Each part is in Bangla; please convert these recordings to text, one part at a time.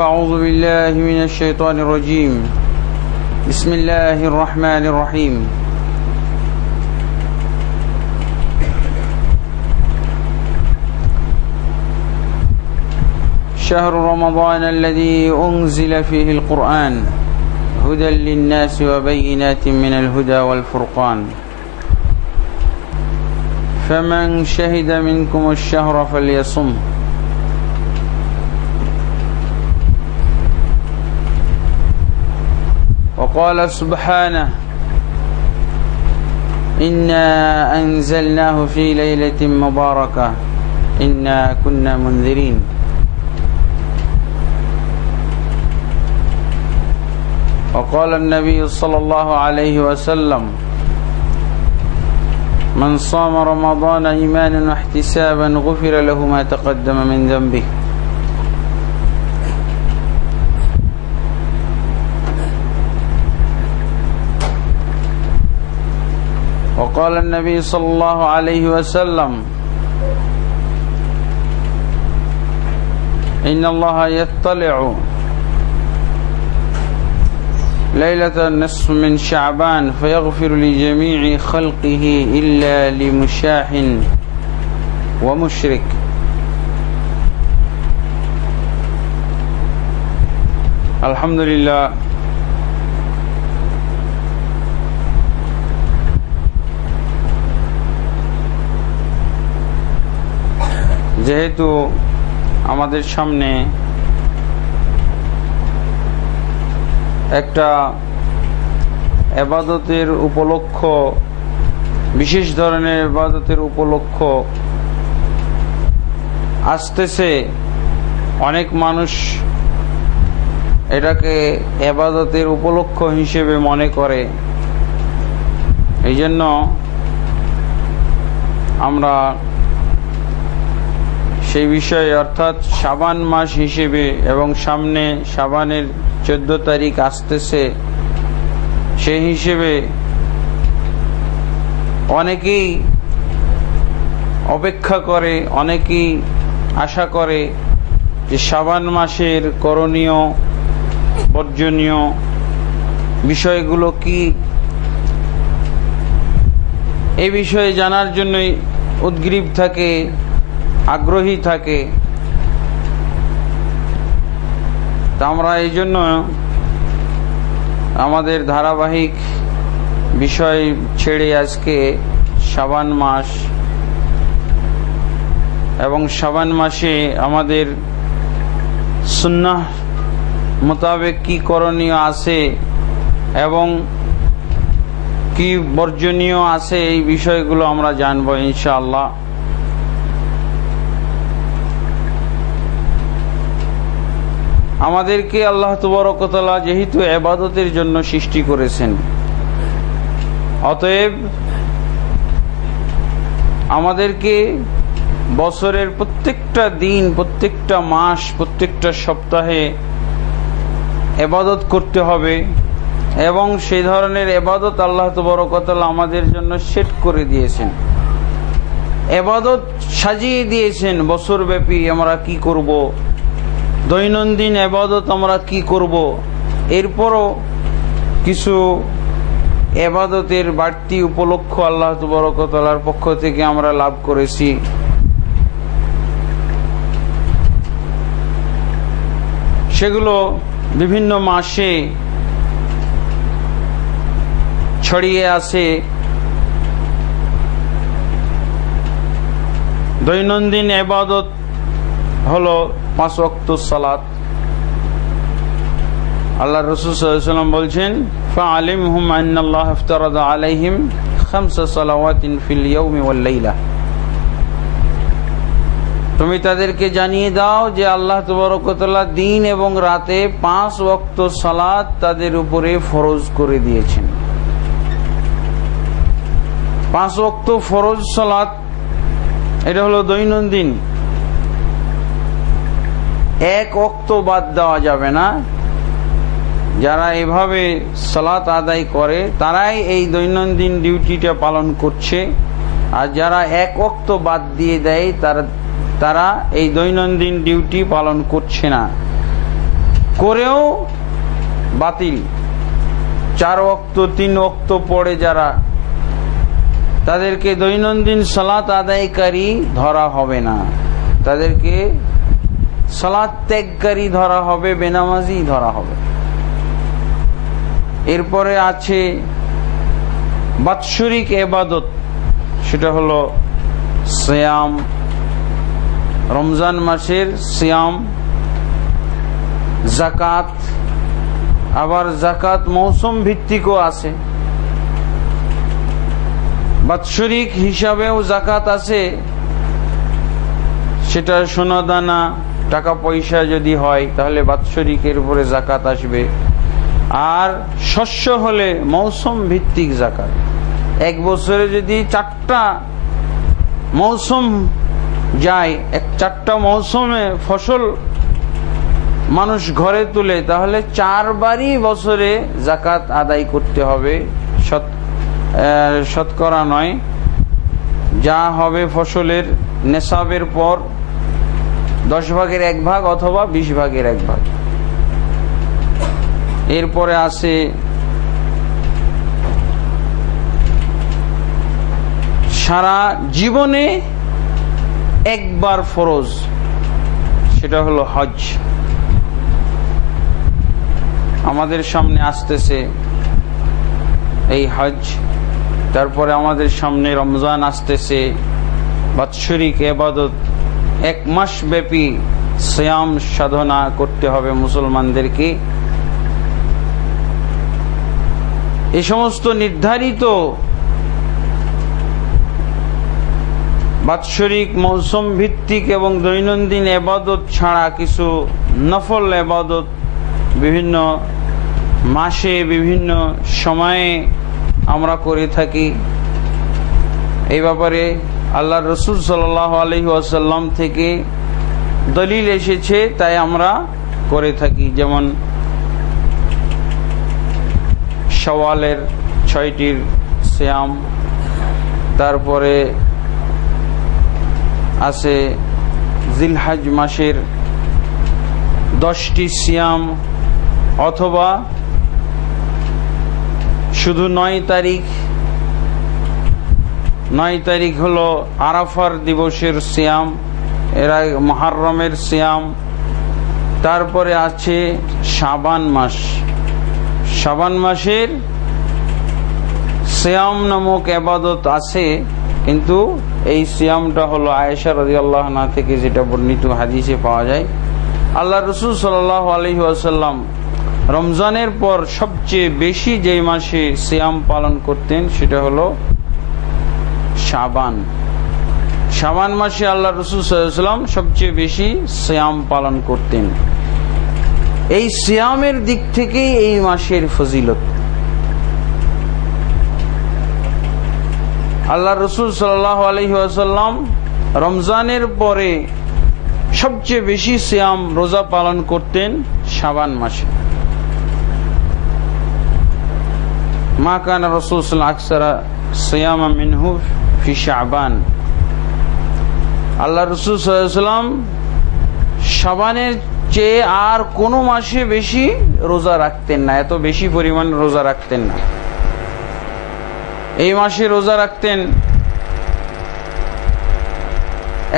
أعوذ بالله من الشيطان الرجيم. بسم الله الرحمن الرحيم. شهر رمضان الذي أنزل فيه القرآن هدى للناس وبينات من الهدى والفرقان فمن شهد منكم الشهر فليصمه. وقال سبحانه إنا أنزلناه في ليلة مباركة إنا كنا منذرين. وقال النبي صلى الله عليه وسلم من صام رمضان إيمانا واحتسابا غفر له ما تقدم من ذنبه. وقال النبي صلى الله عليه وسلم إن الله يطلع ليلة النصف من شعبان فيغفر لجميع خلقه إلا لمشاح ومشرك. الحمد لله. যেহেতু আমাদের সামনে একটা ইবাদতের উপলক্ষ, বিশেষ ধরনের ইবাদতের উপলক্ষ আসতেছে, অনেক মানুষ এটাকে ইবাদতের উপলক্ষ হিসেবে মনে করে। এই জন্য আমরা সেই বিষয়ে অর্থাৎ শাবান মাস হিসেবে এবং সামনে শাবানের 14 তারিখ আসতেছে, সেই হিসেবে অনেকেই অপেক্ষা করে, অনেকেই আশা করে যে শাবান মাসের করণীয় বর্জনীয় বিষয়গুলো কি, এই বিষয়ে জানার জন্যই উদ্গ্রীব থাকে, আগ্রহী থাকে। তা আমরা এই জন্য আমাদের ধারাবাহিক বিষয় ছেড়ে আজকে শাবান মাস এবং শাবান মাসে আমাদের সুন্নাহ মোতাবেক কি করণীয় আছে এবং কি বর্জনীয় আছে, এই বিষয়গুলো আমরা জানবো ইনশাআল্লাহ। আমাদেরকে আল্লাহ তাবারক ওয়া তাআলা যেহেতু ইবাদতের জন্য সৃষ্টি করেছেন, অতএব আমাদেরকে বছরের প্রত্যেকটা দিন, প্রত্যেকটা মাস, প্রত্যেকটা সপ্তাহে ইবাদত করতে হবে এবং সেই ধরনের ইবাদত আল্লাহ তাবারক ওয়া তাআলা আমাদের জন্য সেট করে দিয়েছেন, ইবাদত সাজিয়ে দিয়েছেন। বছরব্যাপী আমরা কি করব, দৈনন্দিন ইবাদত আমরা কি করব, এরপরও কিছু ইবাদতের বাড়তি উপলক্ষ আল্লাহ তাবারক ওয়া তাআলার পক্ষ থেকে আমরা লাভ করেছি। সেগুলো বিভিন্ন মাসে ছড়িয়ে আছে। দৈনন্দিন ইবাদত হলো 5 ওয়াক্ত সালাত। আল্লাহ রাসূল সাল্লাল্লাহু আলাইহি ওয়াসাল্লাম বলছেন ফাআলিমহুম আন্নাল্লাহ ইফতারাদা আলাইহিম 5 সালাওয়াতিন ফিল ইয়াউমি ওয়াল লাইলা। তুমি তাদেরকে জানিয়ে দাও যে আল্লাহ তাবারক ওয়া তাআলা দিন এবং রাতে 5 ওয়াক্ত সালাত তাদের উপরে ফরজ করে দিয়েছেন। 5 ওয়াক্ত ফরজ সালাত, এটা হলো দৈনন্দিন। এক ওয়াক্ত বাদ দেওয়া যাবে না। যারা এভাবে সালাত আদায় করে তারাই এই দৈনন্দিন ডিউটিটা পালন করছে, আর যারা এক ওয়াক্ত বাদ দিয়ে দেয় তারা এই দৈনন্দিন ডিউটি পালন করছে না। করেও বাতিল। 4 ওয়াক্ত 3 ওয়াক্ত পড়ে যারা, তাদেরকে দৈনন্দিন সালাত আদায়কারী ধরা হবে না, তাদেরকে সালাত ত্যাগকারী ধরা হবে, বেনামাজি ধরা হবে। এরপরে আছে বাৎসরিক ইবাদত, সেটা হলো সিয়াম, রমজান মাসের সিয়াম, যাকাত, আবার যাকাত মৌসুম ভিত্তিকও আছে, বাৎসরিক হিসাবেও যাকাত আছে, সেটা সোনাদানা টাকা পয়সা যদি হয় তাহলে বাৎসরিকের উপরে যাকাত আসবে। আর শস্য হলে মৌসুম ভিত্তিক যাকাত। 1 বছরে যদি 4টা মৌসুম যায়, 4টা মৌসুমে ফসল মানুষ ঘরে তুলে, তাহলে 4 বারই বছরে যাকাত আদায় করতে হবে। শতকরা নয়, যা হবে ফসলের নেশাবের পর 10 ভাগের 1 ভাগ অথবা 20 ভাগের 1 ভাগ। এরপরে আছে সারা জীবনে একবার ফরজ, সেটা হলো হজ। আমাদের সামনে আসতেছে এই হজ, তারপরে আমাদের সামনে রমজান আসতেছে, বাৎসরিক ইবাদত 1 মাস ব্যাপী সিয়াম সাধনা করতে হবে মুসলমানদেরকে। এই সমস্ত নির্ধারিত বাৎসরিক মৌসুম ভিত্তিক এবং দৈনন্দিন ইবাদত ছাড়া কিছু নফল ইবাদত বিভিন্ন মাসে বিভিন্ন সময়ে আমরা করে থাকি। এই ব্যাপারে আল্লাহর রাসূল সাল্লাল্লাহু আলাইহি ওয়াসাল্লাম থেকে দলিল এসেছে, তাই আমরা করে থাকি। যেমন শাওয়ালের 6টির সিয়াম, তারপরে আছে জিলহজ মাসের 10টি সিয়াম, অথবা শুধু 9 তারিখ হলো আরাফার দিবসের সিয়াম, এরা মুহররমের সিয়াম। তারপরে আছে শাবান মাস, শাবান মাসের সিয়াম নামক ইবাদত আছে, কিন্তু এই সিয়ামটা হলো আয়েশা রাদিয়াল্লাহু আনহা থেকে যেটা বর্ণিত হাদিসে পাওয়া যায়, আল্লাহর রাসূল সাল্লাল্লাহু আলাইহি ওয়াসাল্লাম রমজানের পর সবচেয়ে বেশি যে মাসে সিয়াম পালন করতেন সেটা হলো শাবান। শাবান মাসে আল্লাহর রাসূল সাল্লাল্লাহু আলাইহি ওয়াসাল্লাম সবচেয়ে বেশি সিয়াম পালন করতেন। এই সিয়ামের দিক থেকেই এই মাসের ফজিলত। আল্লাহর রাসূল সাল্লাল্লাহু আলাইহি ওয়াসাল্লাম রমজানের পরে সবচেয়ে বেশি সিয়াম রোজা পালন করতেন শাবান মাসে। মা কানা রাসূল সাল্লাল্লাহু আলাইহি ওয়াসাল্লাম সিয়ামা মিনহু ফি শাবান। আল্লাহর রাসূল সাল্লাল্লাহু আলাইহি ওয়াসাল্লাম শাবানের চেয়ে আর কোনো মাসে বেশি রোজা রাখতেন না, এত বেশি পরিমাণ রোজা রাখতেন না। এই মাসে রোজা রাখতেন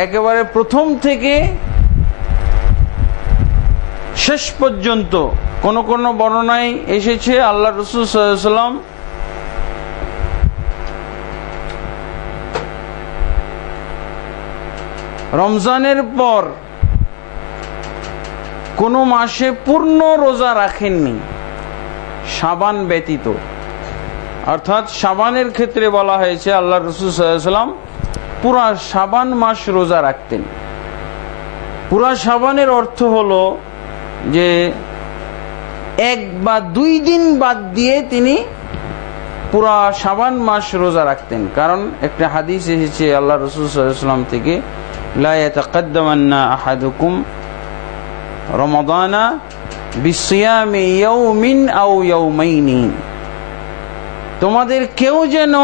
একেবারে প্রথম থেকে শেষ পর্যন্ত। কোন কোন বর্ণনায় এসেছে আল্লাহর রাসূল সাল্লাল্লাহু আলাইহি ওয়াসাল্লাম রমজানের পর কোন মাসে পূর্ণ রোজা রাখেননি, শাবান ব্যতীত। অর্থাৎ শাবানের ক্ষেত্রে বলা হয়েছে আল্লাহর রাসূল সাল্লাল্লাহু আলাইহি ওয়াসাল্লাম পুরা শাবান মাস রোজা রাখতেন। পুরা শাবানের অর্থ হলো যে 1 বা 2 দিন বাদ দিয়ে তিনি পুরা শাবান মাস রোজা রাখতেন। কারণ একটা হাদিস এসেছে আল্লাহর রাসূল সাল্লাল্লাহু আলাইহি ওয়াসাল্লাম থেকে, লা ইয়াতাকাদ্দামান্না আহাদুকুম রমাদানা বিসিয়ামি ইয়াউমিন আও ইয়াউমাইনি। তোমাদের কেউ যেন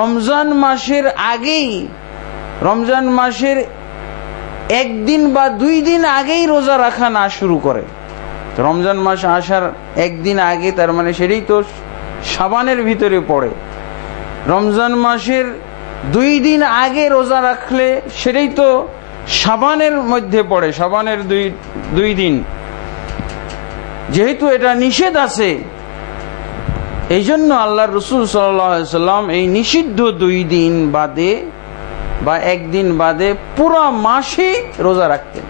রমজান মাসের আগেই, রমজান মাসের 1 দিন বা 2 দিন আগেই রোজা রাখা না শুরু করে। রমজান মাস আসার একদিন আগে, তার মানে সেটাই তো শাবানের ভিতরে পড়ে। রমজান মাসের 2 দিন আগে রোজা রাখলে সেটাই তো শাবানের মধ্যে পড়ে, শাবানের 2 দিন। যেহেতু এটা নিষেধ আছে, এই জন্য আল্লাহ রসুল সাল্লাল্লাহু আলাইহি ওয়াসাল্লাম এই নিষিদ্ধ 2 দিন বাদে বা 1 দিন বাদে পুরো মাসে রোজা রাখতেন।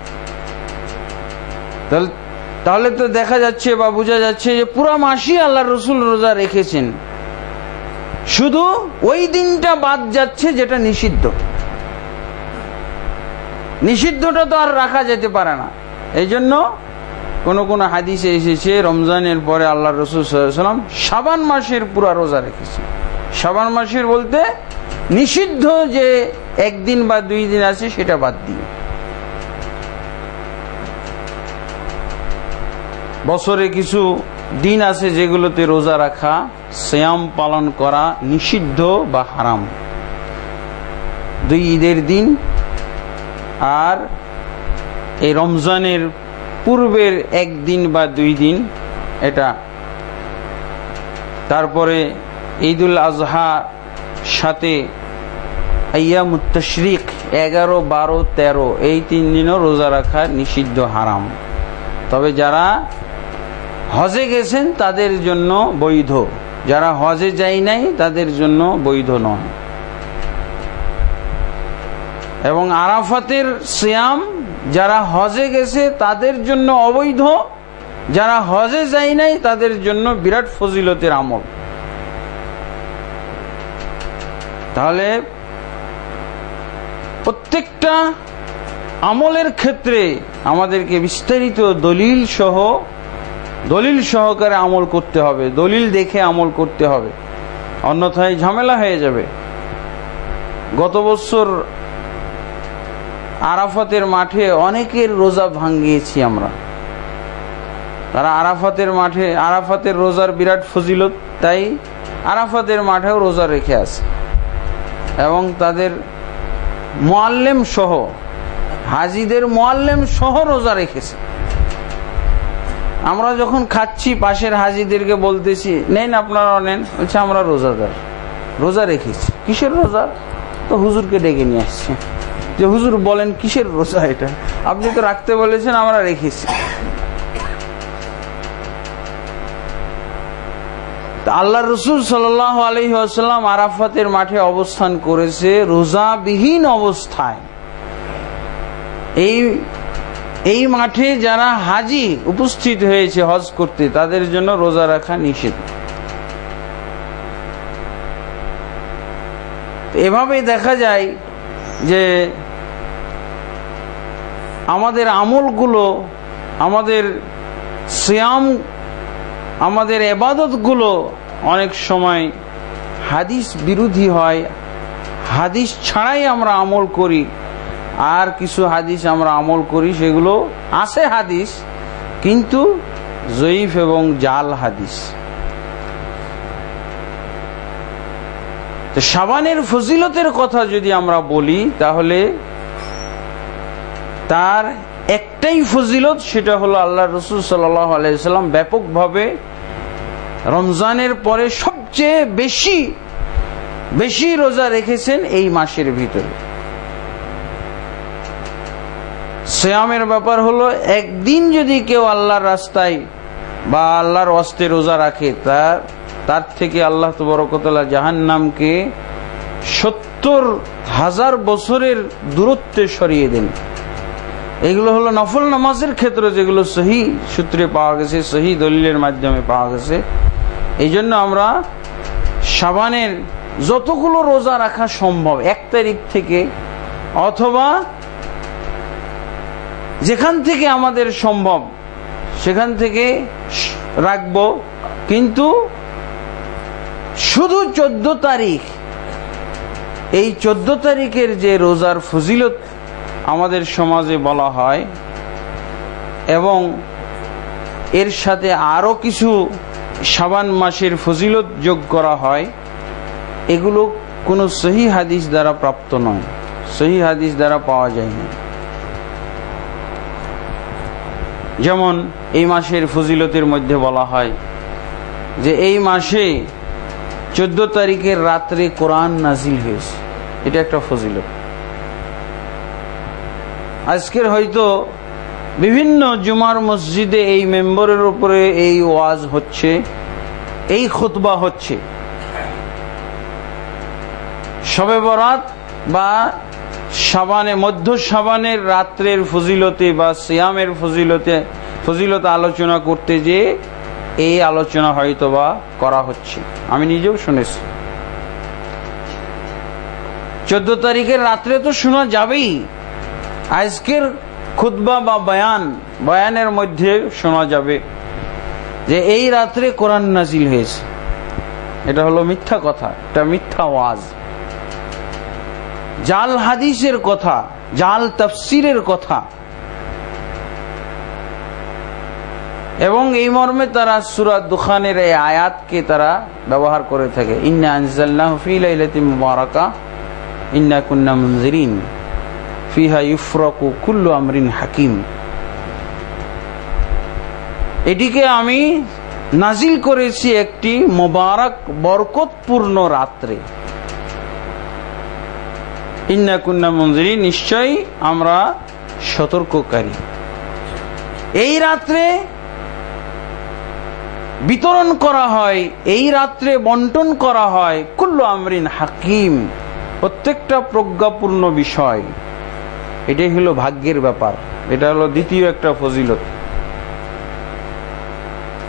তাহলে তো দেখা যাচ্ছে বা বোঝা যাচ্ছে যে পুরো মাসই আল্লাহ রসুল রোজা রেখেছেন, শুধু ওই দিনটা বাদ যাচ্ছে যেটা নিষিদ্ধ। নিষিদ্ধটা তো আর রাখা যেতে পারে না। এই জন্য কোন কোন হাদিসে এসেছে রমজানের পরে আল্লাহ রসুল সাল্লাল্লাহু আলাইহি ওয়াসাল্লাম শাবান মাসের পুরো রোজা রেখেছেন। শাবান মাসের বলতে নিষিদ্ধ যে 1 দিন বা 2 দিন আছে সেটা বাদ দিয়ে। বছরে কিছু দিন আছে যেগুলোতে রোজা রাখা, সিয়াম পালন করা নিষিদ্ধ বা হারাম। 2 ঈদের দিন আর এই রমজানের পূর্বের 1 দিন বা 2 দিন এটা। তারপরে ঈদুল আজহা সাথে আইয়ামুত তাশরিক 11, 12, 13 এই 3 দিনও রোজা রাখা নিষিদ্ধ, হারাম। তবে যারা হজে গেছেন তাদের জন্য বৈধ, যারা হজে যায় নাই তাদের জন্য বৈধ নয়। এবং আরাফাতের সিয়াম যারা হজে গেছে তাদের জন্য অবৈধ, যারা হজে যায় নাই তাদের জন্য বিরাট ফজিলতের আমল। তাহলে প্রত্যেকটা আমলের ক্ষেত্রে আমাদেরকে বিস্তারিত দলিল সহকারে আমল করতে হবে, দলিল দেখে আমল করতে হবে, অন্যথায় ঝামেলা হয়ে যাবে। গত বছর আরাফাতের মাঠে অনেকের রোজা ভাঙিয়েছি আমরা। তারা আরাফাতের মাঠে, আরাফাতের রোজার বিরাট ফজিলত, তাই আরাফাতের মাঠেও রোজা রেখে আছে এবং তাদের মুআল্লিম সহ, হাজিদের মুআল্লিম সহ রোজা রেখেছে। আমরা যখন খাচ্ছি পাশের হাজিদেরকে বলতেছি নেন আপনারা নেন, বলছে আমরা রোজাদার, রোজা রেখেছি। কিসের রোজা? তো হুজুরকে ডেকে নিয়ে আসছে যে হুজুর বলেন কিসের রোজা এটা, আপনি তো রাখতে বলেছেন, আমরা রেখেছি। আল্লাহ রসুল সাল্লাল্লাহু আলাইহি ওয়াসাল্লাম আরাফাতের মাঠে অবস্থান করেছে রোজাবিহীন অবস্থায়। এই মাঠে যারা হাজি উপস্থিত হয়েছে হজ করতে তাদের জন্য রোজা রাখা নিষেধ। এভাবে দেখা যায় যে আমাদের আমলগুলো, আমাদের সিয়াম, আমাদের ইবাদতগুলো অনেক সময় হাদিস বিরোধী হয়। হাদিস ছাড়াই আমরা আমল করি, আর কিছু হাদিস আমরা আমল করি সেগুলো আছে হাদিস কিন্তু জয়ীফ এবং জাল হাদিস। তো শাবানের ফজিলতের কথা যদি আমরা বলি তাহলে তার একটাই ফজিলত, সেটা হলো আল্লাহ রসুল সাল্লাল্লাহু আলাইহি ওয়াসাল্লাম ব্যাপকভাবে রমজানের পরে সবচেয়ে বেশি রোজা রেখেছেন এই মাসের ভিতরে। সিয়ামের ব্যাপার হলো একদিন যদি কেউ আল্লাহর রাস্তায় বা আল্লাহর ওয়াস্তে রোজা রাখে তার থেকে আল্লাহ তাবারক ওয়া তাআলা জাহান্নামকে 70,000 বছরের দূরত্বে সরিয়ে দেন। এগুলো হলো নফল নামাজের ক্ষেত্রে, যেগুলো সহি সূত্রে পাওয়া গেছে, সহি দলিলের মাধ্যমে পাওয়া গেছে। এই জন্য আমরা শাবানের যতগুলো রোজা রাখা সম্ভব 1 তারিখ থেকে, অথবা যেখান থেকে আমাদের সম্ভব সেখান থেকে রাখবো, কিন্তু শুধু 14 তারিখ, এই 14 তারিখের যে রোজার ফজিলত আমাদের সমাজে বলা হয় এবং এর সাথে আরো কিছু শাবান মাসের ফজিলত যোগ করা হয়, এগুলো কোনো সহি হাদিস দ্বারা প্রাপ্ত নয়, সহি হাদিস দ্বারা পাওয়া যায় না। যেমন এই মাসের ফজিলতের মধ্যে বলা হয় যে এই মাসে 14 তারিখের রাত্রে কোরআন নাজিল হয়েছে, এটা একটা ফজিলত। আজকের হয়তো বিভিন্ন জুমার মসজিদে এই মেম্বরের উপরে এই ওয়াজ হচ্ছে, এই খুতবা হচ্ছে। শবে বরাত বা শাবানে, মধ্য শাবানের রাত্রের ফজিলতে বা সিয়ামের ফজিলত আলোচনা করতে যে এই আলোচনা হয়তো বা করা হচ্ছে, আমি নিজেও শুনেছি। 14 তারিখের রাত্রে তো শোনা যাবেই, আজকের খুতবা বা বয়ানের মধ্যে শোনা যাবে যে এই রাত্রে কোরআন নাজিল হয়েছে। এটা হলো মিথ্যা কথা, এটা মিথ্যা ওয়াজ, জাল হাদিসের কথা, জাল তাফসিরের কথা। এবং এই মর্মে তারা সূরা দুখানের এই আয়াতকে তারা ব্যবহার করে থাকে, ইন্না আনজালনাহু ফি লাইলাতিন মুবারাকাহ ইন্না কুন্না মুনজিরিন ফিহা ইউফরাকু কুল্লু আমরিন হাকিম। এটিকে আমি নাজিল করেছি একটি মোবারক বরকতপূর্ণ রাত্রে। ইন্না কুন্না মুনজিরিন, নিশ্চয়ই আমরা সতর্ককারী। এই রাত্রে বিতরণ করা হয়, এই রাত্রে বন্টন করা হয় কুল্লু আমরিন হাকিম, প্রত্যেকটা প্রজ্ঞাপূর্ণ বিষয়। এটাই হলো ভাগ্যের ব্যাপার। এটা হলো দ্বিতীয় একটা ফজিলত,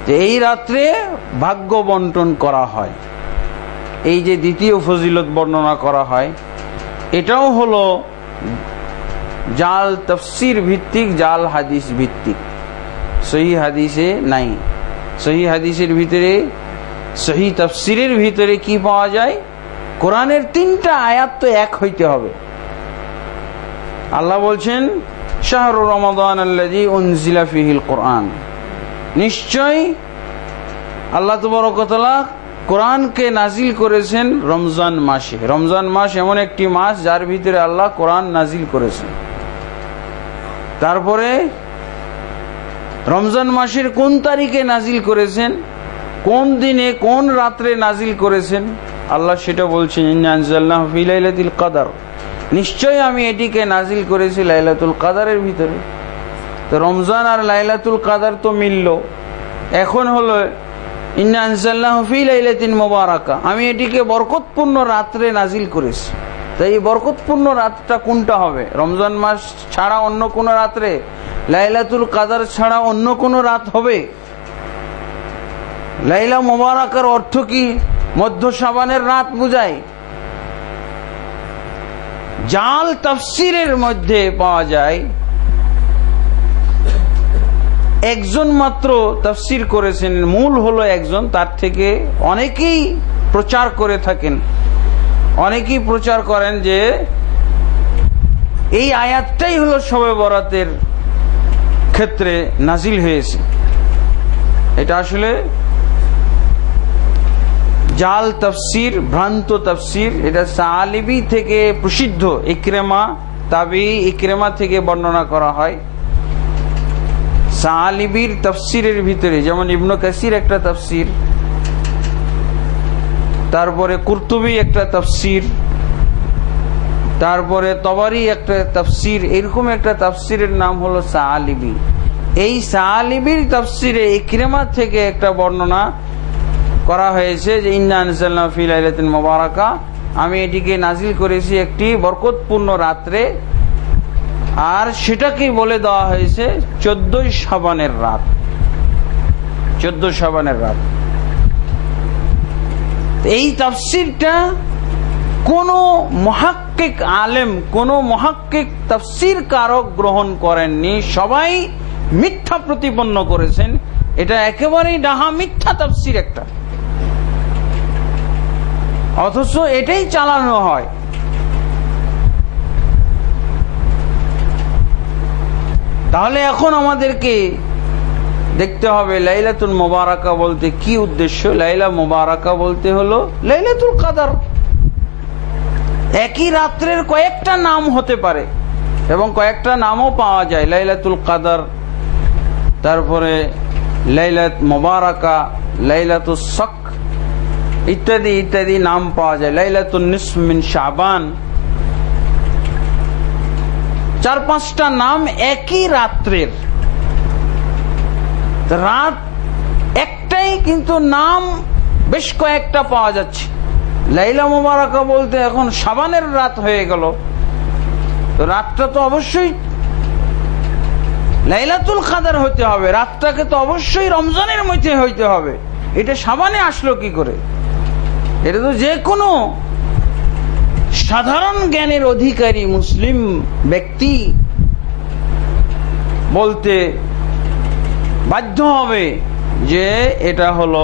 যে এই রাত্রে ভাগ্য বন্টন করা হয়। এই যে দ্বিতীয় ফজিলত বর্ণনা করা হয়, এটাও হলো জাল তাফসির ভিত্তিক, জাল হাদিস ভিত্তিক। সহি হাদিসে নাই। সহি হাদিসের ভিতরে, সহি তাফসিরের ভিতরে কি পাওয়া যায়? কোরআনের 3টা আয়াত তো এক হইতে হবে। আল্লাহ বলছেন শাহরু রমাদান আল্লাযী উনজিলা ফীহিল কোরআন, নিশ্চয় আল্লাহ তাবারক ওয়া তাআলা কোরআনকে নাজিল করেছেন রমজান মাসে। রমজান মাস এমন একটি মাস যার ভিতরে আল্লাহ কোরআন নাজিল করেছেন। তারপরে রমজান মাসের কোন তারিখে নাজিল করেছেন, কোন দিনে, কোন রাত্রে নাজিল করেছেন, আল্লাহ সেটা বলছেন ইন্না আনজালনাহু ফি লাইলাতিল কদর, নিশ্চয় আমি এটিকে নাজিল করেছি লাইলাতুল কদরের ভিতরে। তো রমজান আর লাইলাতুল কদর তো মিলল। এখন হলো ইন্না আনজালনাহু ফি লাইলাতিন মুবারাকা, আমি এটিকে বরকতপূর্ণ রাত্রে নাজিল করেছি। তাই এই বরকতপূর্ণ রাতটা কোনটা হবে? রমজান মাস ছাড়া অন্য কোন রাত্রে, লাইলাতুল কদর ছাড়া অন্য কোন রাত হবে? লাইলা মুবারাকার অর্থ কি? মধ্য শাবানের রাত বুঝায়। জাল তাফসিরের মধ্যে পাওয়া যায় একজন মাত্র তাফসির করেছেন, মূল হলো একজন, তার থেকে অনেকেই প্রচার করে থাকেন। অনেকেই প্রচার করেন যে এই আয়াতটাই হলো শবে বরাতের ক্ষেত্রে নাজিল হয়েছে। এটা আসলে জাল তাফসির, ভ্রান্ত তাফসির। এটা সালিবি থেকে প্রসিদ্ধ, ইকরামা, তাবি ইকরামা থেকে বর্ণনা করা হয়। সালিবির তাফসিরের ভিতরে যেমন ইবনে কাসির একটা তাফসির, তারপরে কুরতুবী একটা তাফসির, তারপরে তবারি একটা তাফসির, এরকম একটা তাফসিরের নাম হলো সালিবি। এই সালিবির তাফসিরে ইকরামা থেকে একটা বর্ণনা করা হয়েছে যে ইন্না আনজালনাহু ফি লাইলাতিন মুবারাকা, আমি এটিকে নাজিল করেছি একটি বরকতপূর্ণ রাত্রে। আর সেটাকেই বলে দেওয়া হয়েছে 14 শাবানের রাত। 14 শাবানের রাত। এই তাফসিরটা কোন মুহাক্কিক আলেম, কোন মুহাক্কিক তাফসির কারক গ্রহণ করেননি, সবাই মিথ্যা প্রতিপন্ন করেছেন। এটা একেবারেই ডাহা মিথ্যা তাফসির একটা, অথচ এটাই চালানো হয়। তাহলে এখন আমাদেরকে দেখতে হবে লাইলাতুল মুবারাকা বলতে কি উদ্দেশ্য। লাইলা মুবারাকা বলতে হলো লাইলাতুল কদর। একই রাত্রের কয়েকটা নাম হতে পারে এবং কয়েকটা নামও পাওয়া যায়, লাইলাতুল কদর, তারপরে লাইলাত মুবারাকা, লাইলাতুস শক ইত্যাদি ইত্যাদি নাম পাওয়া যায়। লাইলাতুন নিসফ মিন শাবান, 4-5টা নাম একই রাত্রের। রাত একটাই কিন্তু নাম বেশ কয়েকটা পাওয়া যাচ্ছে। লাইলা মুবারাকা বলতে এখন শাবানের রাত হয়ে গেল, তো রাতটা তো অবশ্যই লাইলাতুল কদর হতে হবে, রাতটাকে তো অবশ্যই রমজানের মধ্যে হইতে হবে। এটা শাবানে আসলো কি করে? এটা তো যে কোনো সাধারণ জ্ঞানের অধিকারী মুসলিম ব্যক্তি বলতে বাধ্য হবে যে এটা হলো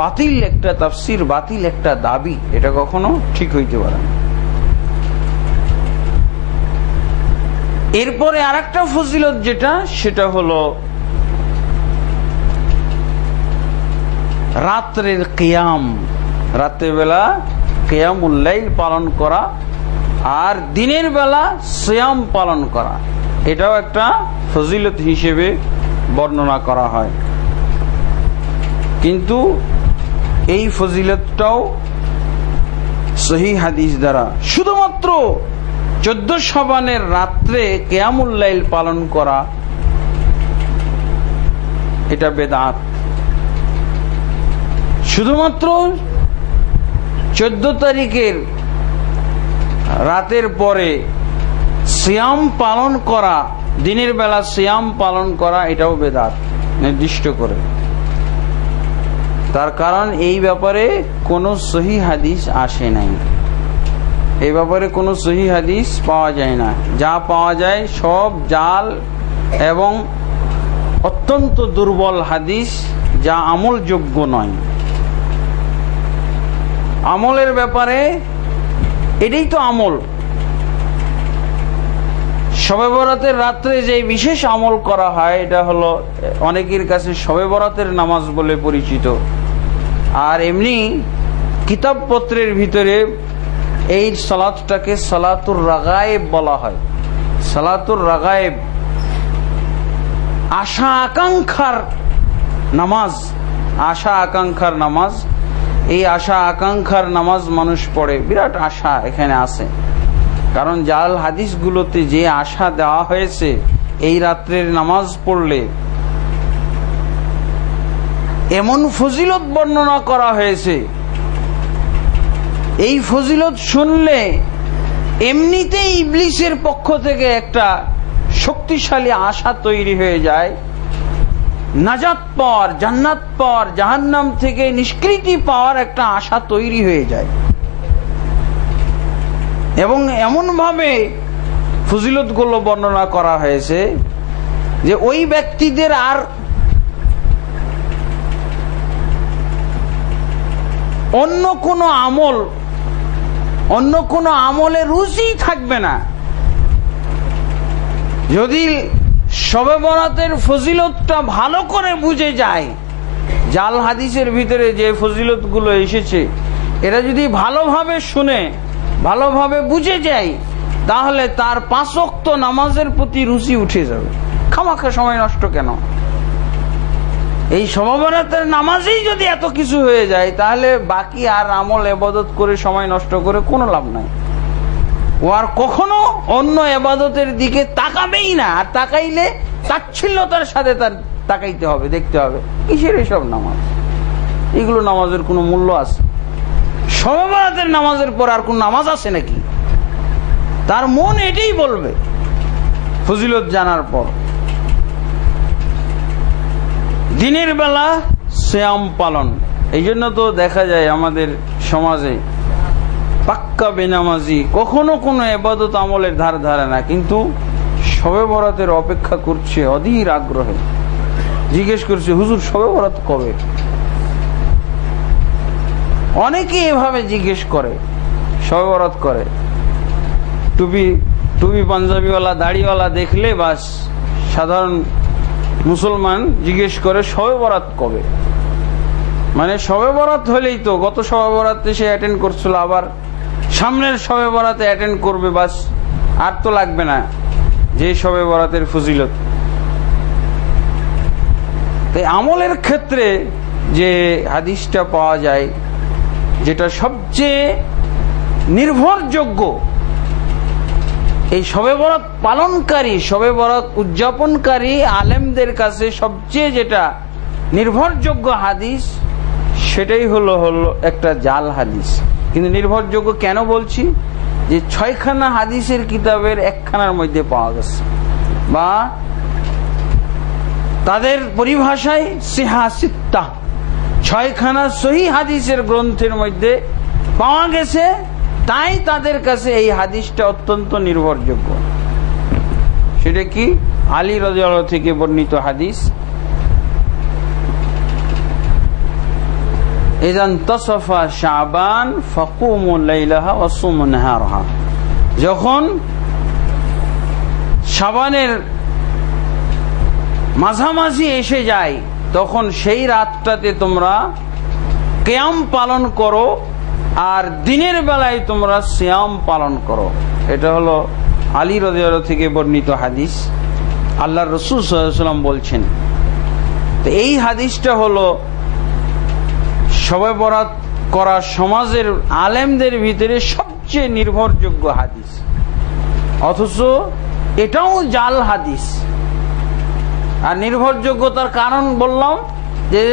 বাতিল একটা তাফসির, বাতিল একটা দাবি। এটা কখনো ঠিক হইতে পারে না। এরপরে আরেকটা ফজিলত যেটা, সেটা হলো রাত্রের কিয়াম, রাতের বেলা কিয়ামুল লাইল পালন করা আর দিনের বেলা সিয়াম পালন করা, এটাও একটা ফজিলত হিসেবে বর্ণনা করা হয়। কিন্তু এই ফজিলতটাও সহিহ হাদিস দ্বারা, শুধুমাত্র 14 শাবানের রাত্রে কিয়ামুল লাইল পালন করা এটা বেদাত। শুধুমাত্র 14 তারিখের রাতের পরে সিয়াম পালন করা, দিনের বেলা সিয়াম পালন করা, এটাও বেদাত নির্দিষ্ট করে। তার কারণ এই ব্যাপারে কোনো সহিহ হাদিস আসে নাই, এই ব্যাপারে কোনো সহিহ হাদিস পাওয়া যায় না। যা পাওয়া যায় সব জাল এবং অত্যন্ত দুর্বল হাদিস, যা আমলযোগ্য নয়। আমলের ব্যাপারে এটাই তো আমল। শবে বরাতের রাত্রে যে বিশেষ আমল করা হয়, এটা হলো অনেকের কাছে শবে বরাতের নামাজ বলে পরিচিত। আর এমনি কিতাবপত্রের ভিতরে এই সালাতটাকে সালাতুর রাগায়েব বলা হয়। সালাতুর রাগায়েব, আশা আকাঙ্ক্ষার নামাজ, আশা আকাঙ্ক্ষার নামাজ। এই আশা আকাঙ্ক্ষার নামাজ মানুষ পড়ে, বিরাট আশা এখানে আছে। কারণ জাল হাদিসগুলোতে যে আশা দেওয়া হয়েছে এই রাত্রের নামাজ পড়লে, এমন ফজিলত বর্ণনা করা হয়েছে, এই ফজিলত শুনলে এমনিতেই ইবলিসের পক্ষ থেকে একটা শক্তিশালী আশা তৈরি হয়ে যায়, নাজাত পাওয়ার, জান্নাত পাওয়ার, জাহান্নাম থেকে নিষ্কৃতি পাওয়ার একটা আশা তৈরি হয়ে যায়। এবং এমন ভাবে ফজিলতগুলো বর্ণনা করা হয়েছে যে ওই ব্যক্তিদের আর অন্য কোনো আমল, অন্য কোনো আমলে রুচি থাকবে না। যদি শবে বরাতের ফজিলতটা ভালো করে বুঝে যায়, জাল হাদিসের ভিতরে যে ফজিলতগুলো এসেছে এরা যদি ভালোভাবে শুনে, ভালোভাবে বুঝে যায়, তাহলে তার 5 ওয়াক্ত নামাজের প্রতি রুচি উঠে যাবে। খামাখা সময় নষ্ট কেন? এই শবে বরাতের নামাজেই যদি এত কিছু হয়ে যায়, তাহলে বাকি আর আমল ইবাদত করে সময় নষ্ট করে কোনো লাভ নাই। ও আর কখনো অন্য ইবাদতের দিকে তাকাবেই না। আর তাকাইলে তাচ্ছিল্যতার সাথে তার তাকাইতে হবে, দেখতে হবে কিসের এসব নামাজ, এগুলো নামাজের কোনো মূল্য আছে? শবে বরাতের নামাজের পর আর কোন নামাজ আছে নাকি? তার মন এটাই বলবে ফজিলত জানার পর। দিনের বেলা সিয়াম পালন, এই জন্য তো দেখা যায় আমাদের সমাজে পাক্কা বেনামাজি কখনো কোনো ইবাদত আমলের ধার ধারে না, কিন্তু শবে বরাতের অপেক্ষা করছে অধীর আগ্রহে। জিজ্ঞেস করছে, হুজুর শবে বরাত কবে? অনেকে এভাবে জিজ্ঞেস করে, শবে বরাত করে। টুপি টুপি পাঞ্জাবিওয়ালা, দাড়িওয়ালা দেখলে বাস সাধারণ মুসলমান জিজ্ঞেস করে শবে বরাত কবে। মানে শবে বরাত হলেই তো গত শবে বরাতে সে অ্যাটেন্ড করছিল, আবার সামনের শবে বরাতে অ্যাটেন্ড করবে, বাস আর তো লাগবে না যে শবে বরাতের ফজিলত। তাই আমলের ক্ষেত্রে যে হাদিসটা পাওয়া যায়, যেটা সবচেয়ে নির্ভরযোগ্য, এই শবে বরাত পালনকারী, শবে বরাত উদযাপনকারী আলেমদের কাছে সবচেয়ে যেটা নির্ভরযোগ্য হাদিস, সেটাই হলো একটা জাল হাদিস। কিন্তু নির্ভরযোগ্য কেন বলছি, যে 6খানা হাদিসের কিতাবের 1খানার মধ্যে পাওয়া গেছে, বা তাদের পরিভাষায় সিহা সিত্তা, 6খানা সহিহ হাদিসের গ্রন্থের মধ্যে পাওয়া গেছে, তাই তাদের কাছে এই হাদিসটা অত্যন্ত নির্ভরযোগ্য। সেটা কি? আলী রাদিয়াল্লাহু থেকে বর্ণিত হাদিস, ইযান তাসাফা শাবান ফাকুমু লাইলাহা ওয়া সুমু নাহারাহা, যখন শাবানের মাঝামাঝি এসে যায় তখন সেই রাতটাতে তোমরা কিয়াম পালন করো, আর দিনের বেলায় তোমরা সিয়াম পালন করো। এটা হলো আলী রাদিয়াল্লাহু থেকে বর্ণিত হাদিস। আল্লাহর রাসূল সাল্লাল্লাহু আলাইহি ওয়াসাল্লাম বলছেন। তো এই হাদিসটা হলো শবে বরাত করা সমাজের আলেমদের ভিতরে সবচেয়ে নির্ভরযোগ্য হাদিস, অথচ এটাও জাল হাদিস। আর নির্ভরযোগ্যতার কারণ বললাম যে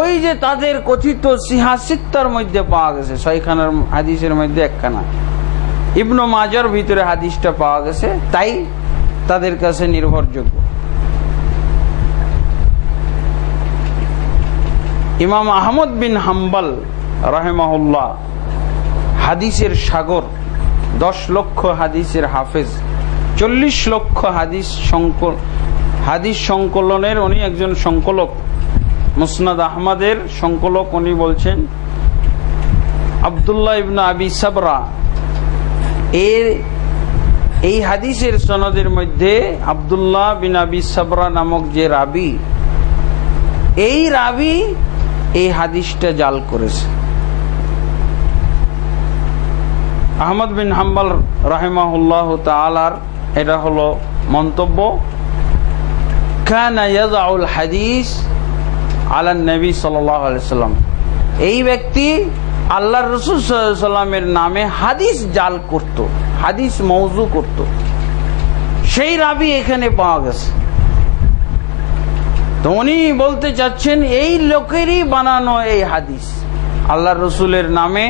ওই যে তাদের কথিত সিহা সিত্তার মধ্যে পাওয়া গেছে, 6খানার হাদিসের মধ্যে 1খানা, ইবনে মাজার ভিতরে হাদিসটা পাওয়া গেছে, তাই তাদের কাছে নির্ভরযোগ্য। ইমাম আহমদ বিন হাম্বল রাহিমাহুল্লাহ হাদিসের সাগর, 10 লক্ষ হাদিসের হাফেজ, 40 লক্ষ হাদিস সংকলনের উনি একজন সংকলক, মুসনাদ আহমদের সংকলক। উনি বলছেন আব্দুল্লাহ ইবনে আবি সাবরা, এই হাদিসের সনদের মধ্যে আব্দুল্লাহ বিন আবি সাবরা নামক যে রাবি, এই রাবি এই হাদিসটা জাল করেছে। আহমদ বিন হাম্বল রাহিমাহুল্লাহ তাআলার এটা হলো মন্তব্য, কানা ইয়াযাউল হাদিস আলা নবী সাল্লাল্লাহু আলাইহি ওয়াসাল্লাম, এই ব্যক্তি আল্লাহর রাসূল সাল্লাল্লাহু আলাইহি ওয়াসাল্লামের নামে হাদিস জাল করত, হাদিস মওযু করত। সেই রাবি এখানে পাওয়া গেছে। তো উনি বলতে চাচ্ছেন এই লোকেরই বানানো এই হাদিস আল্লাহর রাসূলের নামে,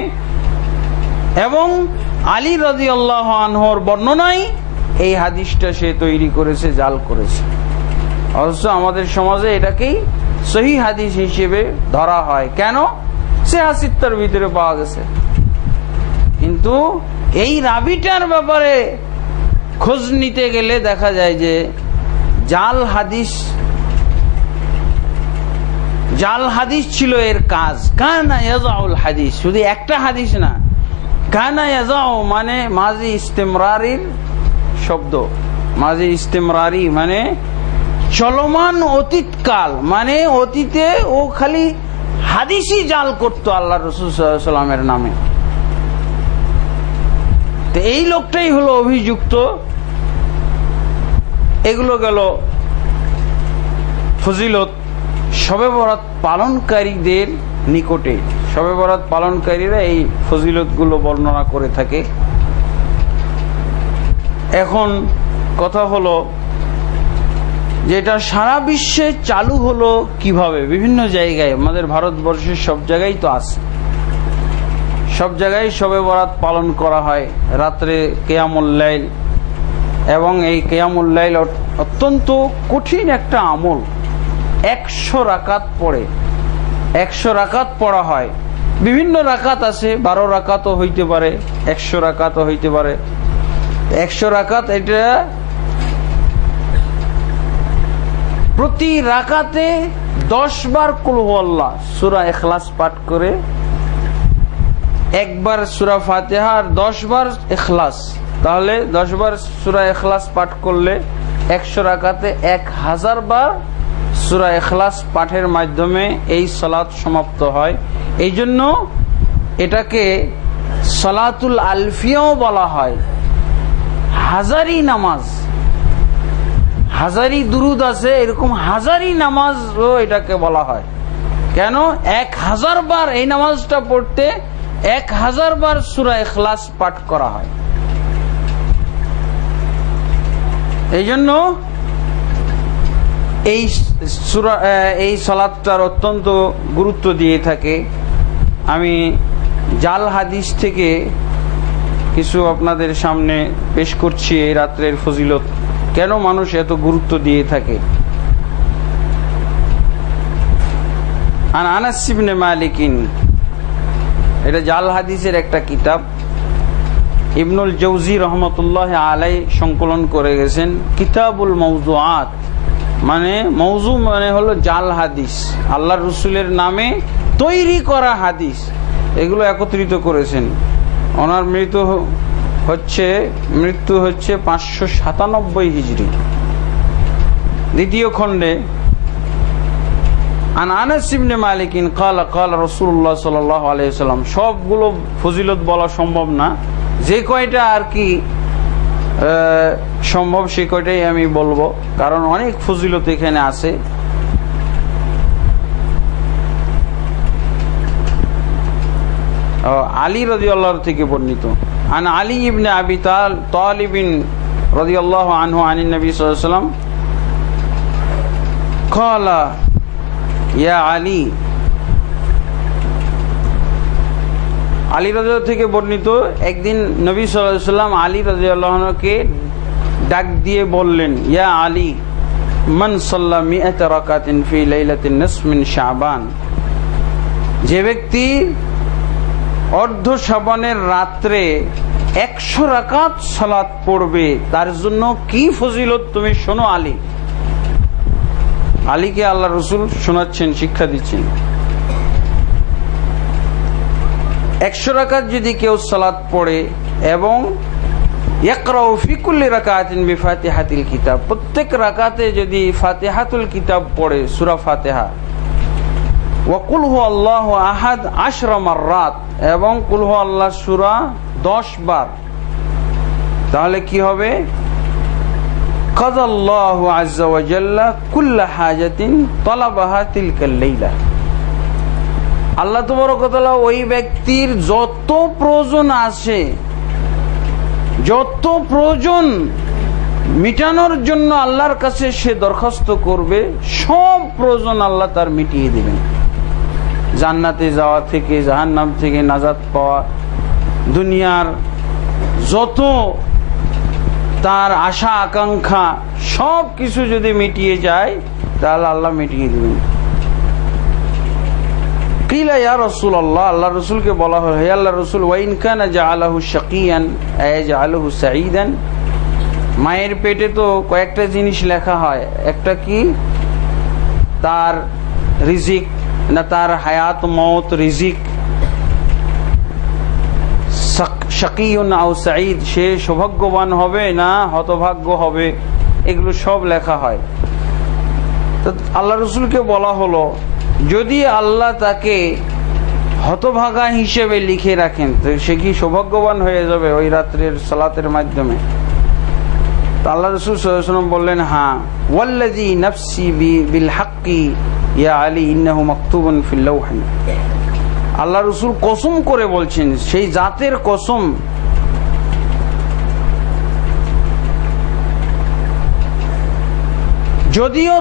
এবং আলী রাদিয়াল্লাহু আনহুর বর্ণনায় এই হাদিসটা সে তৈরি করেছে, জাল করেছে। অথচ আমাদের সমাজে এটাকেই সহিহ হাদিস হিসেবে ধরা হয়। কেন? সিহা সিত্তার ভিতরে পাওয়া গেছে। কিন্তু এই রাবিটার ব্যাপারে খোঁজ নিতে গেলে দেখা যায় যে জাল হাদিস ছিল এর কাজ। কানা ইয়াযাউল হাদিস, শুধু একটা হাদিস না, কানা ইয়াযাউ মানে মাজি ইস্তিমরারির শব্দ, মাজি ইস্তিমরারি মানে চলমান অতীতকাল, মানে অতীতে ও খালি হাদিসই জাল করতো আল্লাহ রাসূল সাল্লাল্লাহু আলাইহি ওয়াসাল্লামের নামে। তো এই লোকটাই হলো অভিযুক্ত। এগুলো গেল ফজিলত শবে বরাত পালনকারীদের নিকটে। শবে বরাত পালনকারীরা এই ফজিলতগুলো বর্ণনা করে থাকে। এখন কথা হলো যেটা সারা বিশ্বে চালু হলো কিভাবে, বিভিন্ন জায়গায়, আমাদের ভারতবর্ষের সব জায়গায় তো আছে, সব জায়গায় শবে বরাত পালন করা হয়, রাত্রে কিয়ামুল লাইল। এবং এই কিয়ামুল লাইল অত্যন্ত কঠিন একটা আমল। 100 রাকাত পড়ে, 100 রাকাত পড়া হয়। বিভিন্ন রাকাত আছে, 12 রাকাতও হইতে পারে, 100 রাকাতও হইতে পারে। 100 রাকাত, এটা প্রতি রাকাতে 10 বার কুল হুয়াল্লাহ সূরা ইখলাস পাঠ করে, একবার সূরা ফাতিহা আর 10 বার ইখলাস, তাহলে 10 বার সূরা ইখলাস পাঠ করলে 100 রাকাতে 1000 বার সূরা ইখলাস পাঠের মাধ্যমে এই সালাত সমাপ্ত হয়। এই জন্য এটাকে সালাতুল আলফিয়াও বলা হয়। হাজারি নামাজ, হাজারি দুরুদ আছে, এরকম হাজারি নামাজও এটাকে বলা হয়। কেন? 1000 বার এই নামাজটা পড়তে 1000 বার সূরা ইখলাস পাঠ করা হয়। এই জন্য এই সালাতটার অত্যন্ত গুরুত্ব দিয়ে থাকে। আমি জাল হাদিস থেকে কিছু আপনাদের সামনে পেশ করছি এই রাত্রের ফজিলত, কেন মানুষ এত গুরুত্ব দিয়ে থাকে। আন আনাস ইবনে মালিক, এটা জাল হাদিসের একটা কিতাব, ইবনুল জৌজি রহমতুল্লাহ আলাই সংকলন করে গেছেন। কিতাবুল মাউযুআত মানে মৌজু মানে হলো জাল হাদিস, আল্লাহর রাসূলের নামে তৈরি করা হাদিস, এগুলো একত্রিত করেছেন। ওনার মৃত্যু হচ্ছে 597 হিজরি, দ্বিতীয় খণ্ডে। আন আনাস ইবনে মালিক ক্বালা ক্বালা রাসূলুল্লাহ সাল্লাল্লাহু আলাইহি ওয়াসাল্লাম। সবগুলো ফজিলত বলা সম্ভব না, যে কয়টা আর কি সম্ভব সে কয়টাই আমি বলবো, কারণ অনেক ফজিলত এখানে আছে। আলী রাদিয়াল্লাহু থেকে বর্ণিত। আন আলী ইবনে আবি তালিব রাদিয়াল্লাহু আনহু আনিন নবী সাল্লাল্লাহু আলাইহি ওয়াসাল্লাম ক্বালা ইয়া আলী। আলী রাদিয়াল্লাহু থেকে বর্ণিত, একদিন নবী সাল্লাল্লাহু আলাইহি ওয়াসাল্লাম আলী রাদিয়াল্লাহু আনহুকে ডাক দিয়ে বললেন, ইয়া আলী মান সাল্লা মিআত রাকাতিন ফি লাইলাতিন নিসফ মিন শাবান, যে ব্যক্তি অর্ধ শাবানের রাত্রে 100 রাকাত সালাত পড়বে তার জন্য কি ফজিলত তুমি শোনো। আলীকে আল্লাহ রাসূল শোনাচ্ছেন, শিক্ষা দিচ্ছেন। 100 রাকাত যদি কেউ সালাত পড়ে এবং ইয়াকরাউ ফি কুল্লি রাকাতিন বিফাতিহাতিল কিতাব, প্রত্যেক রাকাতে যদি ফাতিহাতুল কিতাব পড়ে, সূরা ফাতিহা, ওয়া কুল হুয়াল্লাহু আহাদ 10 মাররাত, এবং কুল হুয়াল্লাহ সূরা 10 বার, তাহলে কি হবে? কাযাল্লাহু আযজা ওয়া জাল্লা কুল্লা হাজাতিন তালাবাহা তিলকাল লাইলা, আল্লাহ তাবারক ওয়া তাআলা ওই ব্যক্তির যত প্রয়োজন আছে, যত প্রয়োজন মিটানোর জন্য আল্লাহর কাছে সে দরখাস্ত করবে, সব প্রয়োজন আল্লাহ তার মিটিয়ে দিবেন। জান্নাতে যাওয়া থেকে, জাহান্নাম থেকে নাজাত পাওয়া, দুনিয়ার যত তার আশা আকাঙ্ক্ষা সব কিছু যদি মিটিয়ে যায় তাহলে আল্লাহ মিটিয়ে দিবেন। কিলা ইয়া রাসূলুল্লাহ, আল্লাহ রাসূলকে বলা হলো, হে আল্লাহর রাসূল, ওয়া ইন কানা জাআলাহু শাকিয়ান আয়াজআলহু সাঈদান, মায়ের পেটে তো কয়েকটা জিনিস লেখা হয়, একটা কি তার রিজিক, না তার হায়াত মওত রিজিক, শাকিয়ুন আও সাঈদ, সে সৌভাগ্যবান হবে না হতভাগ্য হবে, এগুলো সব লেখা হয়। তো আল্লাহ রাসূলকে বলা হলো, যদি আল্লাহ তাকে হতভাগা হিসেবে লিখে রাখেন তো সে কি সৌভাগ্যবান হয়ে যাবে ওই রাত্রের সালাতের মাধ্যমে? তো আল্লাহ রাসূল সাল্লাল্লাহু আলাইহি ওয়াসাল্লাম বললেন, হ্যাঁ, ওয়াল্লাযী নাফসি বিল হাক্কি ইয়া আলী ইন্নাহু মাকতুবুন ফিল লাওহ। আল্লাহ রাসূল কসম করে বলছেন, সেই জাতের কসম, যদিও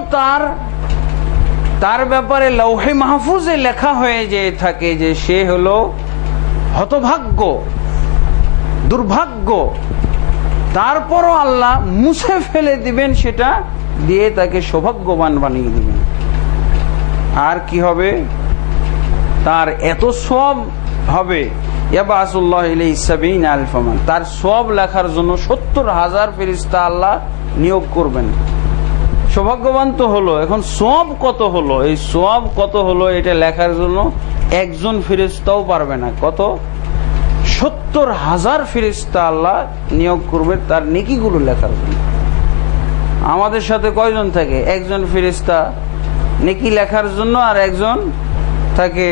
তার ব্যাপারে লৌহে মাহফুজে লেখা হয়ে যেয়ে থাকে যে সে হলো হতভাগ্য, দুর্ভাগ্য, তারপরও আল্লাহ মুছে ফেলে দিবেন, সেটা দিয়ে তাকে সৌভাগ্যবান বানিয়ে দিবেন। আর কি হবে? তার এত সওয়াব হবে, ইয়াবাসুল্লাহ ইলাইহি ৭০,০০০ মান, তার সওয়াব লেখার জন্য ৭০,০০০ ফেরেশতা আল্লাহ নিয়োগ করবেন। সৌভাগ্যবান তো হলো, এখন সওয়াব কত হলো, এই সওয়াব কত হলো এটা লেখার জন্য একজন ফেরেশতাও পারবে না। কত? ৭০,০০০ ফেরেশতা আল্লাহ নিয়োগ করবে তার নেকিগুলো লেখার জন্য। আমাদের সাথে কয়জন থাকে? একজন ফেরেশতা নেকি লেখার জন্য আর একজন থাকে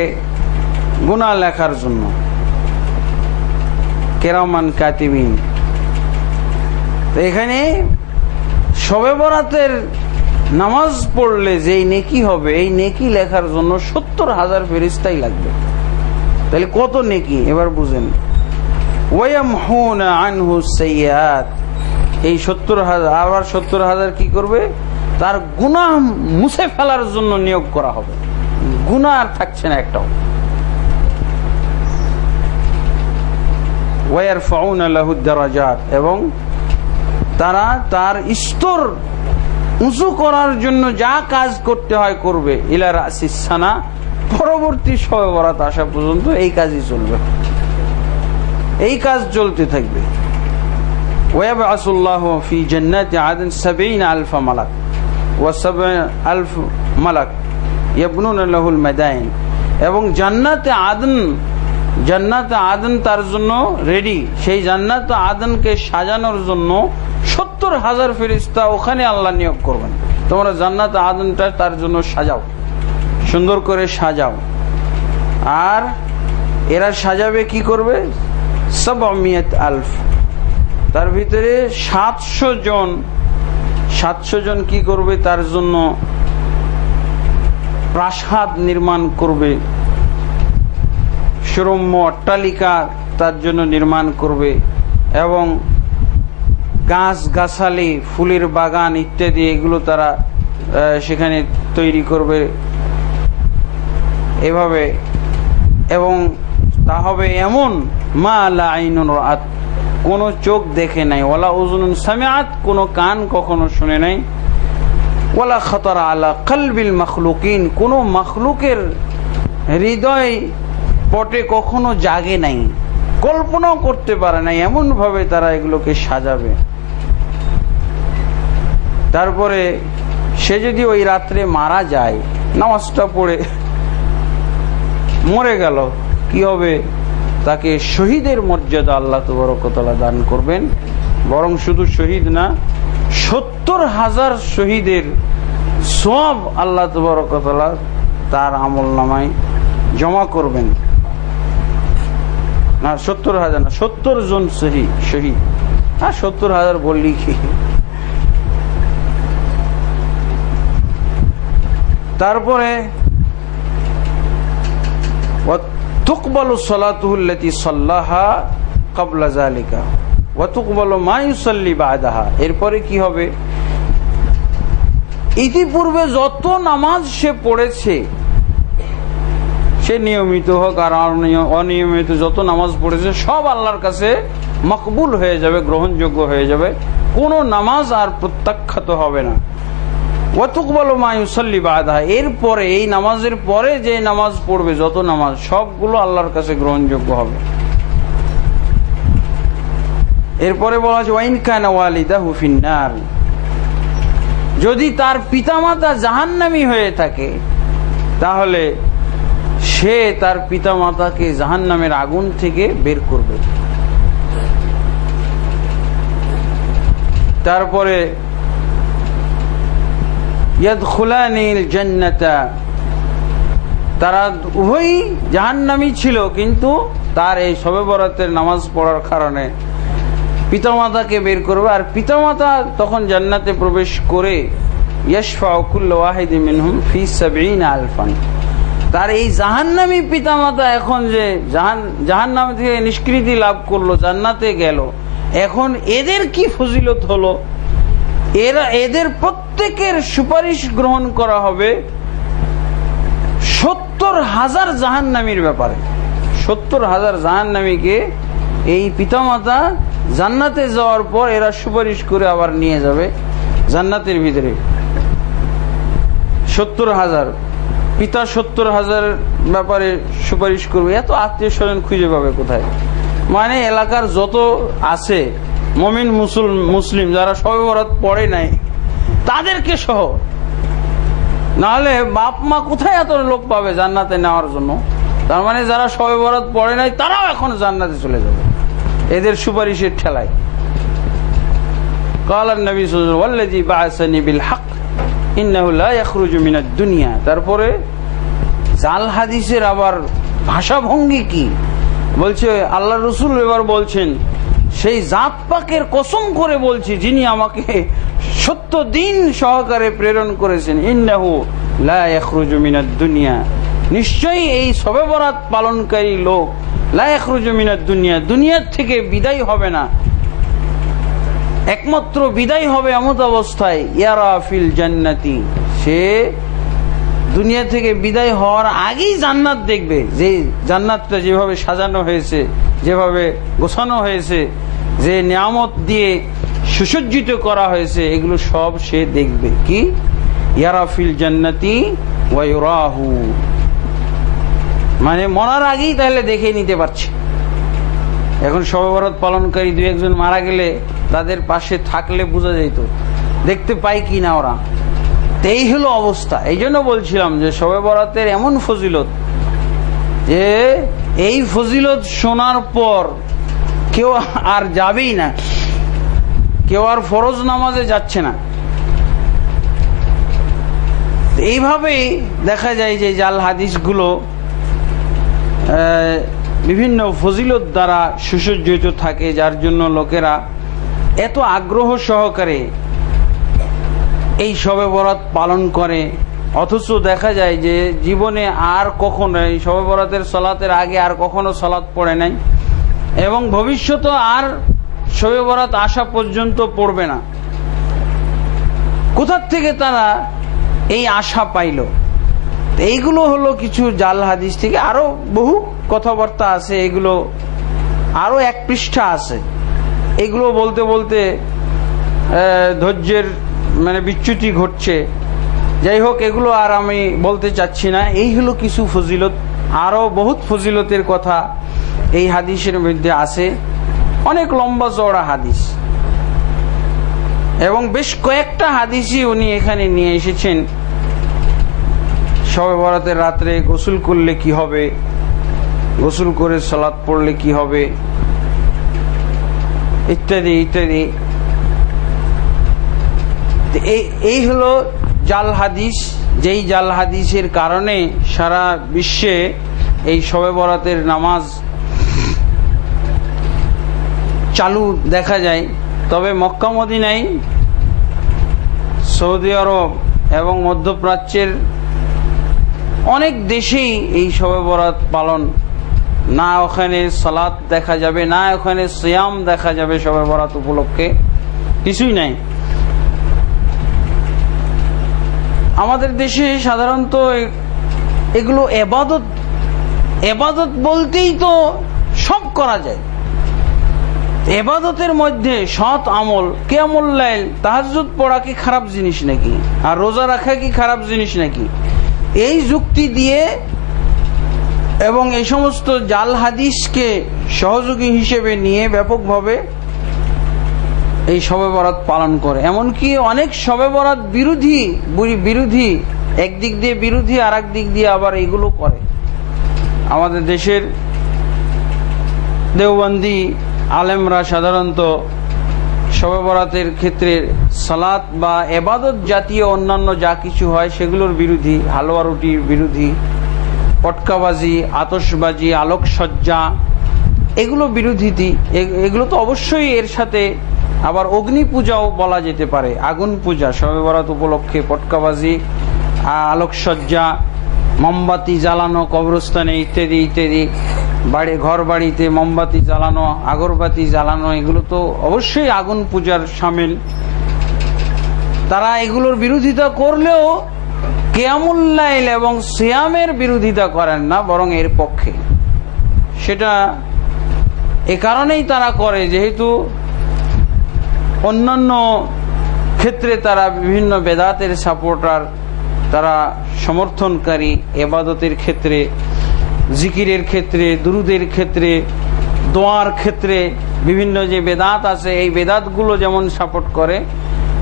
গুনাহ লেখার জন্য, কিরামান কাতিবিন। এখানে শবে বরাতের নামাজ পড়লে যেই নেকি হবে, এই নেকি লেখার জন্য 70,000 ফেরেশতাই লাগবে। তাহলে কত নেকি এবার বুঝেন। ওয়ায়ামহুনা আনহু সাইয়্যাত, এই 70,000 আবার 70,000 কি করবে? তার গুনাহ মুছে ফেলার জন্য নিয়োগ করা হবে, গুনাহ আর থাকছে না একটাও। ওয়ারফাউনা লাহু দারাজাত, এবং তারা তার স্তর উঁচু করার জন্য যা কাজ করতে হয় করবে। ইলা রাসিস সানা, পরবর্তী শবে বরাত আসা পর্যন্ত এই কাজই চলবে, এই কাজ চলতে থাকবে। ওয়াবাসুল্লাহু ফি জান্নাতি আদন 70,000 মালাক ওয়া 70,000 মালাক ইয়াবনুনা লাহুল মাদাইন, এবং জান্নাতে আদন তার জন্য রেডি। সেই জান্নাতে আদনকে সাজানোর জন্য 70,000 ফেরেশতা ওখানে আল্লাহ নিয়োগ করবেন। তোমরা জান্নাতে আদনটা তার জন্য সাজাও, সুন্দর করে সাজাও। আর এরা সাজাবে কি করবে? 700,000, তার ভিতরে 700 জন কি করবে? তার জন্য প্রাসাদ নির্মাণ করবে, সুরম্য অট্টালিকা তার জন্য নির্মাণ করবে, এবং গাছ গাছালি, ফুলের বাগান ইত্যাদি এগুলো তারা সেখানে তৈরি করবে এভাবে। এবং তা হবে এমন, মা লা আইনুন রাআত, কোন চোখ দেখে নাই, ওয়ালা উযুনুন সামিআত, কোন কান কখনো শুনে নাই, ওয়ালা খাতারা আলা কলবিল মাখলুকিন, কোন মাখলুকের হৃদয় পটে কখনো জাগে নাই, কল্পনাও করতে পারে নাই, এমন ভাবে তারা এগুলোকে সাজাবে। তারপরে সে যদি ওই রাত্রে মারা যায়, নামাজটা পড়ে মরে গেল, কি হবে? তাকে শহীদের মর্যাদা আল্লাহ তাবারক ওয়া তাআলা দান করবেন। বরং শুধু শহীদ না, 70,000 শহীদের সওয়াব আল্লাহ তাবারক ওয়া তাআলা তার আমলনামায় জমা করবেন। না 70,000 না, 70 জন শহীদ। হ্যাঁ 70,000 বললি কি। তারপরে তুকবালু সালাতুহু আল্লাতী সাল্লাহা ক্বাবলা যালিকা ওয়া তুকবালু মা ইউসাল্লি বা'দাহা, এরপরে কি হবে? ইতিপূর্বে যত নামাজ সে পড়েছে, সে নিয়মিত হোক আর অনিয়মিত যত নামাজ পড়েছে, সব আল্লাহর কাছে মকবুল হয়ে যাবে, গ্রহণযোগ্য হয়ে যাবে, কোনো নামাজ আর প্রত্যাখ্যাত হবে না। ওয়া তুকবালু মা ইউসাল্লি বা'দাহা, এরপরে এই নামাজের পরে যে নামাজ পড়বে, যত নামাজ সবগুলো আল্লাহর কাছে গ্রহণযোগ্য হবে। এরপরে বলা হচ্ছে ওয়াইন কানা ওয়ালিদাহু ফিন্নার, যদি তার পিতামাতা জাহান্নামী হয়ে থাকে, তাহলে সে তার পিতামাতাকে জাহান্নামের আগুন থেকে বের করবে। তারপরে ইয়াদখুলানিল জান্নাতা, তারা উভয়ই জাহান্নামী ছিল, কিন্তু তার এই শবে বরাতের নামাজ পড়ার কারণে পিতামাতাকে বের করবে। আর পিতামাতা তখন জান্নাতে প্রবেশ করে ইয়াশফাউ কুল্লু ওয়াহিদিন মিনহুম ফি 70,000, তার এই জাহান্নামী পিতামাতা এখন যে জাহান্নাম থেকে নিষ্কৃতি লাভ করলো, জান্নাতে গেল, এখন এদের কি ফজিলত হলো? এদের প্রত্যেকের সুপারিশ গ্রহণ করা হবে 70,000 জাহান্নামীর ব্যাপারে। 70,000 জাহান্নামীকে এই পিতামাতা জান্নাতে যাওয়ার পর এরা সুপারিশ করে আবার নিয়ে যাবে জান্নাতের ভিতরে। 70,000 পিতা 70,000 ব্যাপারে সুপারিশ করবে। এত আত্মীয় স্বজন খুঁজে পাবে কোথায়? মানে এলাকার যত আছে মুমিন মুসলিম যারা শবে বরাত পড়ে নাই, তাদেরকে সহ, নাহলে বাপ মা কোথায় এত লোক পাবে জান্নাতে নেওয়ার জন্য? তার মানে যারা শবে বরাত পড়ে নাই তারাও এখন জান্নাতে চলে যাবে এদের সুপারিশের ঠেলায়। قال النبي صلى الله عليه وسلم والذي بعثني بالحق انه لا يخرج من الدنيا। তারপরে জাল হাদিসের আবার ভাষাভঙ্গি কি বলছে? আল্লাহ রাসূল এবার বলছেন সেই জাত পাকের কসম করে বলছি যিনি আমাকে সত্য দিন সহকারে প্রেরণ করেছেন, ইন্নাহু লা ইয়াখরুজু মিনাদ দুনিয়া, নিশ্চয়ই এই শবে বরাত পালনকারী লোক লা ইয়াখরুজু মিনাদ দুনিয়া, দুনিয়ার থেকে বিদায় হবে না, একমাত্র বিদায় হবে এমত অবস্থায় ইয়ারা ফিল জান্নাতি, সে দুনিয়া থেকে বিদায় হওয়ার আগেই জান্নাত দেখবে। যে জান্নাতটা যেভাবে সাজানো হয়েছে, যেভাবে গোছানো হয়েছে, যে নিয়ামত দিয়ে সুসজ্জিত করা হয়েছে, এগুলো সব সে দেখবে। কি ইয়ারা ফিল জান্নাতি ওয়া ইউরাহু, মানে মরার আগেই তাহলে দেখে নিতে পারছে। এখন শবে বরাত পালনকারী দুই একজন মারা গেলে তাদের পাশে থাকলে বোঝা যেত, দেখতে পাই কি না ওরা। এই হলো অবস্থা। এই জন্য বলছিলাম যে শবে বরাতের এমন ফজিলত, যে এই ফজিলত শোনার পর কেউ আর যাবেই না, কেউ আর ফরজ নামাজে যাচ্ছে না। এইভাবেই দেখা যায় যে জাল হাদিসগুলো বিভিন্ন ফজিলত দ্বারা সুসজ্জিত থাকে, যার জন্য লোকেরা এত আগ্রহ সহকারে এই শবে বরাত পালন করে। অথচ দেখা যায় যে জীবনে আর কখনো এই শবে বরাতের সালাতের আগে আর কখনো সালাত পড়ে নাই, এবং ভবিষ্যতে আর শবে বরাত আসা পর্যন্ত পড়বে না। কোথা থেকে তারা এই আশা পাইল? এইগুলো হলো কিছু জাল হাদিস থেকে। আরো বহু কথাবার্তা আছে, এগুলো আরো এক পৃষ্ঠা আছে। এগুলো বলতে বলতে ধৈর্যের মানে বিচ্যুতি ঘটছে। যাই হোক, এগুলো আর আমি বলতে চাচ্ছি না। এই হলো কিছু ফজিলত। আরো বহুত ফজিলতের কথা এই হাদিসের মধ্যে আছে, অনেক লম্বা চওড়া হাদিস, এবং বেশ কয়েকটা হাদিসই উনি এখানে নিয়ে এসেছেন। শবে বরাতের রাত্রে গোসল করলে কি হবে, গোসল করে সালাত পড়লে কি হবে, ইত্যাদি ইত্যাদি। এই হলো জাল হাদিস, যেই জাল হাদিসের কারণে সারা বিশ্বে এই শবে বরাতের নামাজ চালু দেখা যায়। তবে মক্কা মদিনায়, সৌদি আরব এবং মধ্যপ্রাচ্যের অনেক দেশেই এই শবে বরাত পালন, না ওখানে সালাত দেখা যাবে, না ওখানে সিয়াম দেখা যাবে শবে বরাত উপলক্ষে, কিছুই নাই। আমাদের দেশে সাধারণত এগুলো এবাদত, এবাদত বলতেই তো সব করা যায়। এবাদতের মধ্যে সৎ আমল, কিয়ামুল লাইল, তাহাজ্জুদ পড়া কি খারাপ জিনিস নাকি? আর রোজা রাখা কি খারাপ জিনিস নাকি? এই যুক্তি দিয়ে এবং এই সমস্ত জাল হাদিসকে সহযোগী হিসেবে নিয়ে ব্যাপকভাবে এই শবে বরাত পালন করে। এমনকি অনেক শবে বরাত বিরোধী, একদিক দিয়ে বিরোধী, আর এক দিক দিয়ে আবার এগুলো করে। আমাদের দেশের দেওবন্দি আলেমরা সাধারণত শবে বরাতের ক্ষেত্রে সালাত বা এবাদত জাতীয় অন্যান্য যা কিছু হয় সেগুলোর বিরোধী, হালুয়া রুটির বিরোধী, পটকাবাজি, আতশবাজি, আলোকসজ্জা, এগুলো বিরোধী। এগুলো তো অবশ্যই এর সাথে আবার অগ্নি পূজাও বলা যেতে পারে, আগুন পূজা শবে বরাত উপলক্ষে, পটকাবাজি, আলোকসজ্জা, মোমবাতি জ্বালানো কবরস্থানে ইত্যাদি ইত্যাদি, ঘর বাড়িতে মোমবাতি জ্বালানো, আগরবাতি জ্বালানো, এগুলো তো অবশ্যই আগুন পূজার শামিল। তারা এগুলোর বিরোধিতা করলেও কিয়ামুল লাইল এবং সিয়ামের বিরোধিতা করেন না, বরং এর পক্ষে। সেটা এ কারণেই তারা করে, যেহেতু অন্যান্য ক্ষেত্রে তারা বিভিন্ন বেদাতের সাপোর্টার, তারা সমর্থনকারী। এবাদতের ক্ষেত্রে, জিকিরের ক্ষেত্রে, দুরুদের ক্ষেত্রে, দোয়ার ক্ষেত্রে বিভিন্ন যে বেদাত আছে, এই বেদাতগুলো যেমন সাপোর্ট করে,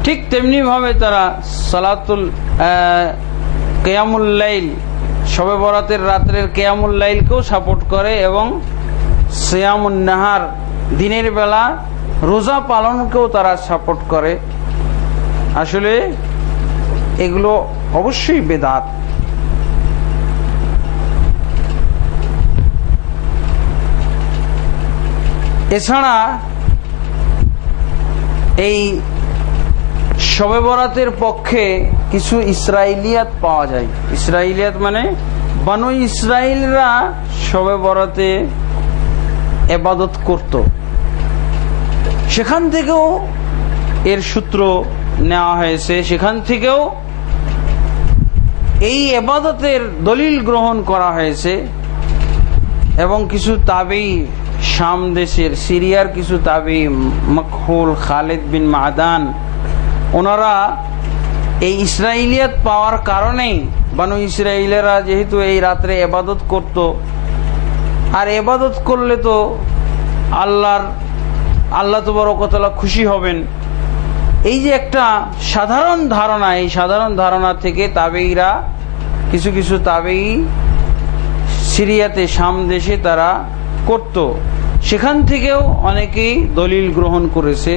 ঠিক তেমনি ভাবে তারা সালাতুল কিয়ামুল লাইল, শবে বরাতের রাত্রের কিয়ামুল লাইলকেও সাপোর্ট করে, এবং সিয়ামুন নাহার, দিনের বেলা রোজা পালনকেও তারা সাপোর্ট করে। আসলে এগুলো অবশ্যই বেদাত। এছাড়া এই শবে বরাতের পক্ষে কিছু ইসরাইলিয়াত পাওয়া যায়। ইসরাইলিয়াত মানে বানু ইসরাইলরা শবে বরাতে ইবাদত করত, সেখান থেকেও এর সূত্র নেওয়া হয়েছে, সেখান থেকেও এই ইবাদতের দলিল গ্রহণ করা হয়েছে। এবং কিছু তাবেঈ, শাম দেশের সিরিয়ার কিছু তাবেঈ, মকহুল, খালিদ বিন মাদান, ওনারা এই ইসরাইলিয়াত পাওয়ার কারণেই বানু ইসরাইলেরা যেহেতু এই রাত্রে ইবাদত করত, আর ইবাদত করলে তো আল্লাহ তাবারক ওয়া তাআলা খুশি হবেন, এই যে একটা সাধারণ ধারণা, এই সাধারণ ধারণা থেকে তাবেঈরা, কিছু কিছু তাবেঈ সিরিয়াতে, শাম দেশে তারা করত, সেখান থেকেও অনেকেই দলিল গ্রহণ করেছে।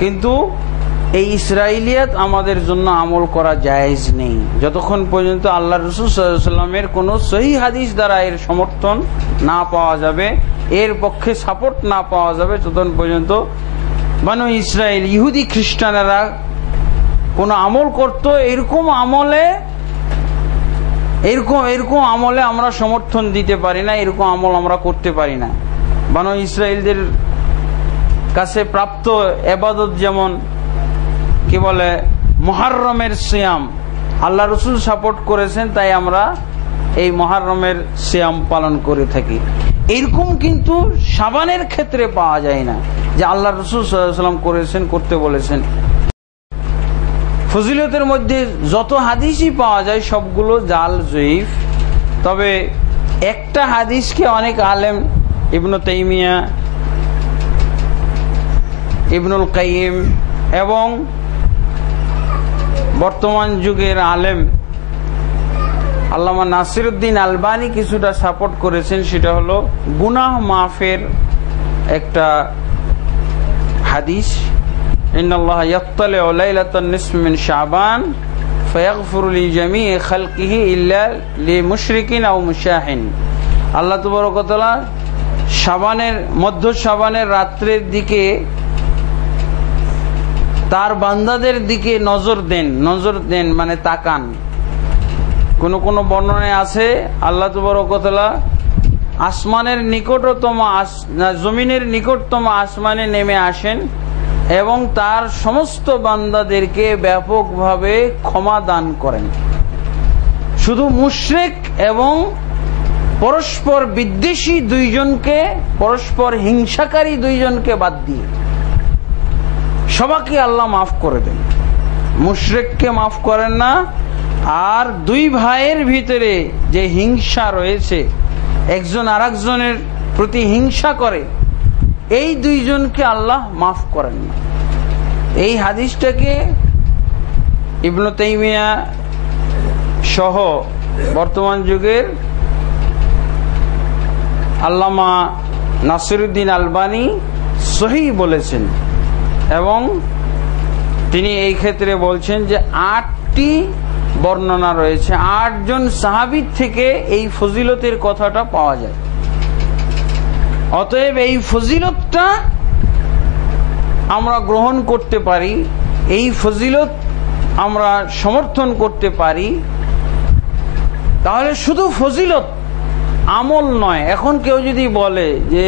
কিন্তু এই ইসরাইলিয়াত আমাদের জন্য আমল করা জায়েজ নেই যতক্ষণ পর্যন্ত আল্লাহ রাসূল সাল্লাল্লাহু আলাইহি ওয়াসাল্লামের কোনো সহিহ হাদিস দ্বারা এর সমর্থন না পাওয়া যাবে, এর পক্ষে সাপোর্ট না পাওয়া যাবে, ততক্ষণ পর্যন্ত বানু ইসরাইল, ইহুদি খ্রিস্টানেরা কোনো আমল করত, এরকম আমলে আমরা সমর্থন দিতে পারি না, এরকম আমল আমরা করতে পারি না। বানু ইসরাইলদের কাছে প্রাপ্ত ইবাদত যেমন কি বলে মুহররমের সিয়াম, আল্লাহ রাসূল সাপোর্ট করেছেন, তাই আমরা এই মুহররমের সিয়াম পালন করে থাকি। এরকম কিন্তু শাবানের ক্ষেত্রে পাওয়া যায় না যে আল্লাহ রাসূল সাল্লাল্লাহু আলাইহি ওয়াসাল্লাম করেছেন, করতে বলেছেন। ফজিলতের মধ্যে যত হাদিসই পাওয়া যায় সবগুলো জাল, জয়ীফ। তবে একটা হাদিসকে অনেক আলেম, ইবনে তাইমিয়া, ইবনুল কাইয়িম এবং বর্তমান যুগের আলেম আল্লামা নাসিরউদ্দিন আলবানী কিছুটা সাপোর্ট করেছেন। সেটা হলো গুনাহ মাফের একটা হাদিস, ইন্নাল্লাহা ইয়াত্তালিউ লাইলাতান নিসফি মিন শাবান ফায়াগফিরু লিজামিই খালকিহি ইল্লা লিমুশরিকিন আও মুশাহিন। আল্লাহ তাবারক ওয়া তাআলা মধ্য শাবানের রাত্রের দিকে তার বান্দাদের দিকে নজর দেন মানে তাকান। কোন কোন বর্ণনায় আছে আল্লাহ তাবারক ওয়া তাআলা আসমানের নিকটতম, জমিনের নিকটতম আসমানে নেমে আসেন এবং তার সমস্ত বান্দাদেরকে ব্যাপকভাবে ক্ষমা দান করেন, শুধু মুশরিক এবং পরস্পর বিদ্বেষী দুইজনকে, পরস্পর হিংসাকারী দুইজনকে বাদ দিয়ে সবাইকে আল্লাহ মাফ করে দেন। মুশরিককে মাফ করেন না, আর দুই ভাইয়ের ভিতরে যে হিংসা রয়েছে, একজন আরেকজনের প্রতি হিংসা করে, এই দুইজনকে আল্লাহ মাফ করেন না। এই হাদিসটাকে ইবনে তাইমিয়া সহ বর্তমান যুগের আল্লামা নাসিরউদ্দিন আলবানী সহিহ বলেছেন এবং তিনি এই ক্ষেত্রে বলছেন যে 8টি বর্ণনা রয়েছে, 8 জন সাহাবী থেকে এই ফজিলতের কথাটা পাওয়া যায়। অতএব এই ফজিলতটা আমরা গ্রহণ করতে পারি, এই ফজিলত আমরা সমর্থন করতে পারি। তাহলে শুধু ফজিলত, আমল নয়। এখন কেউ যদি বলে যে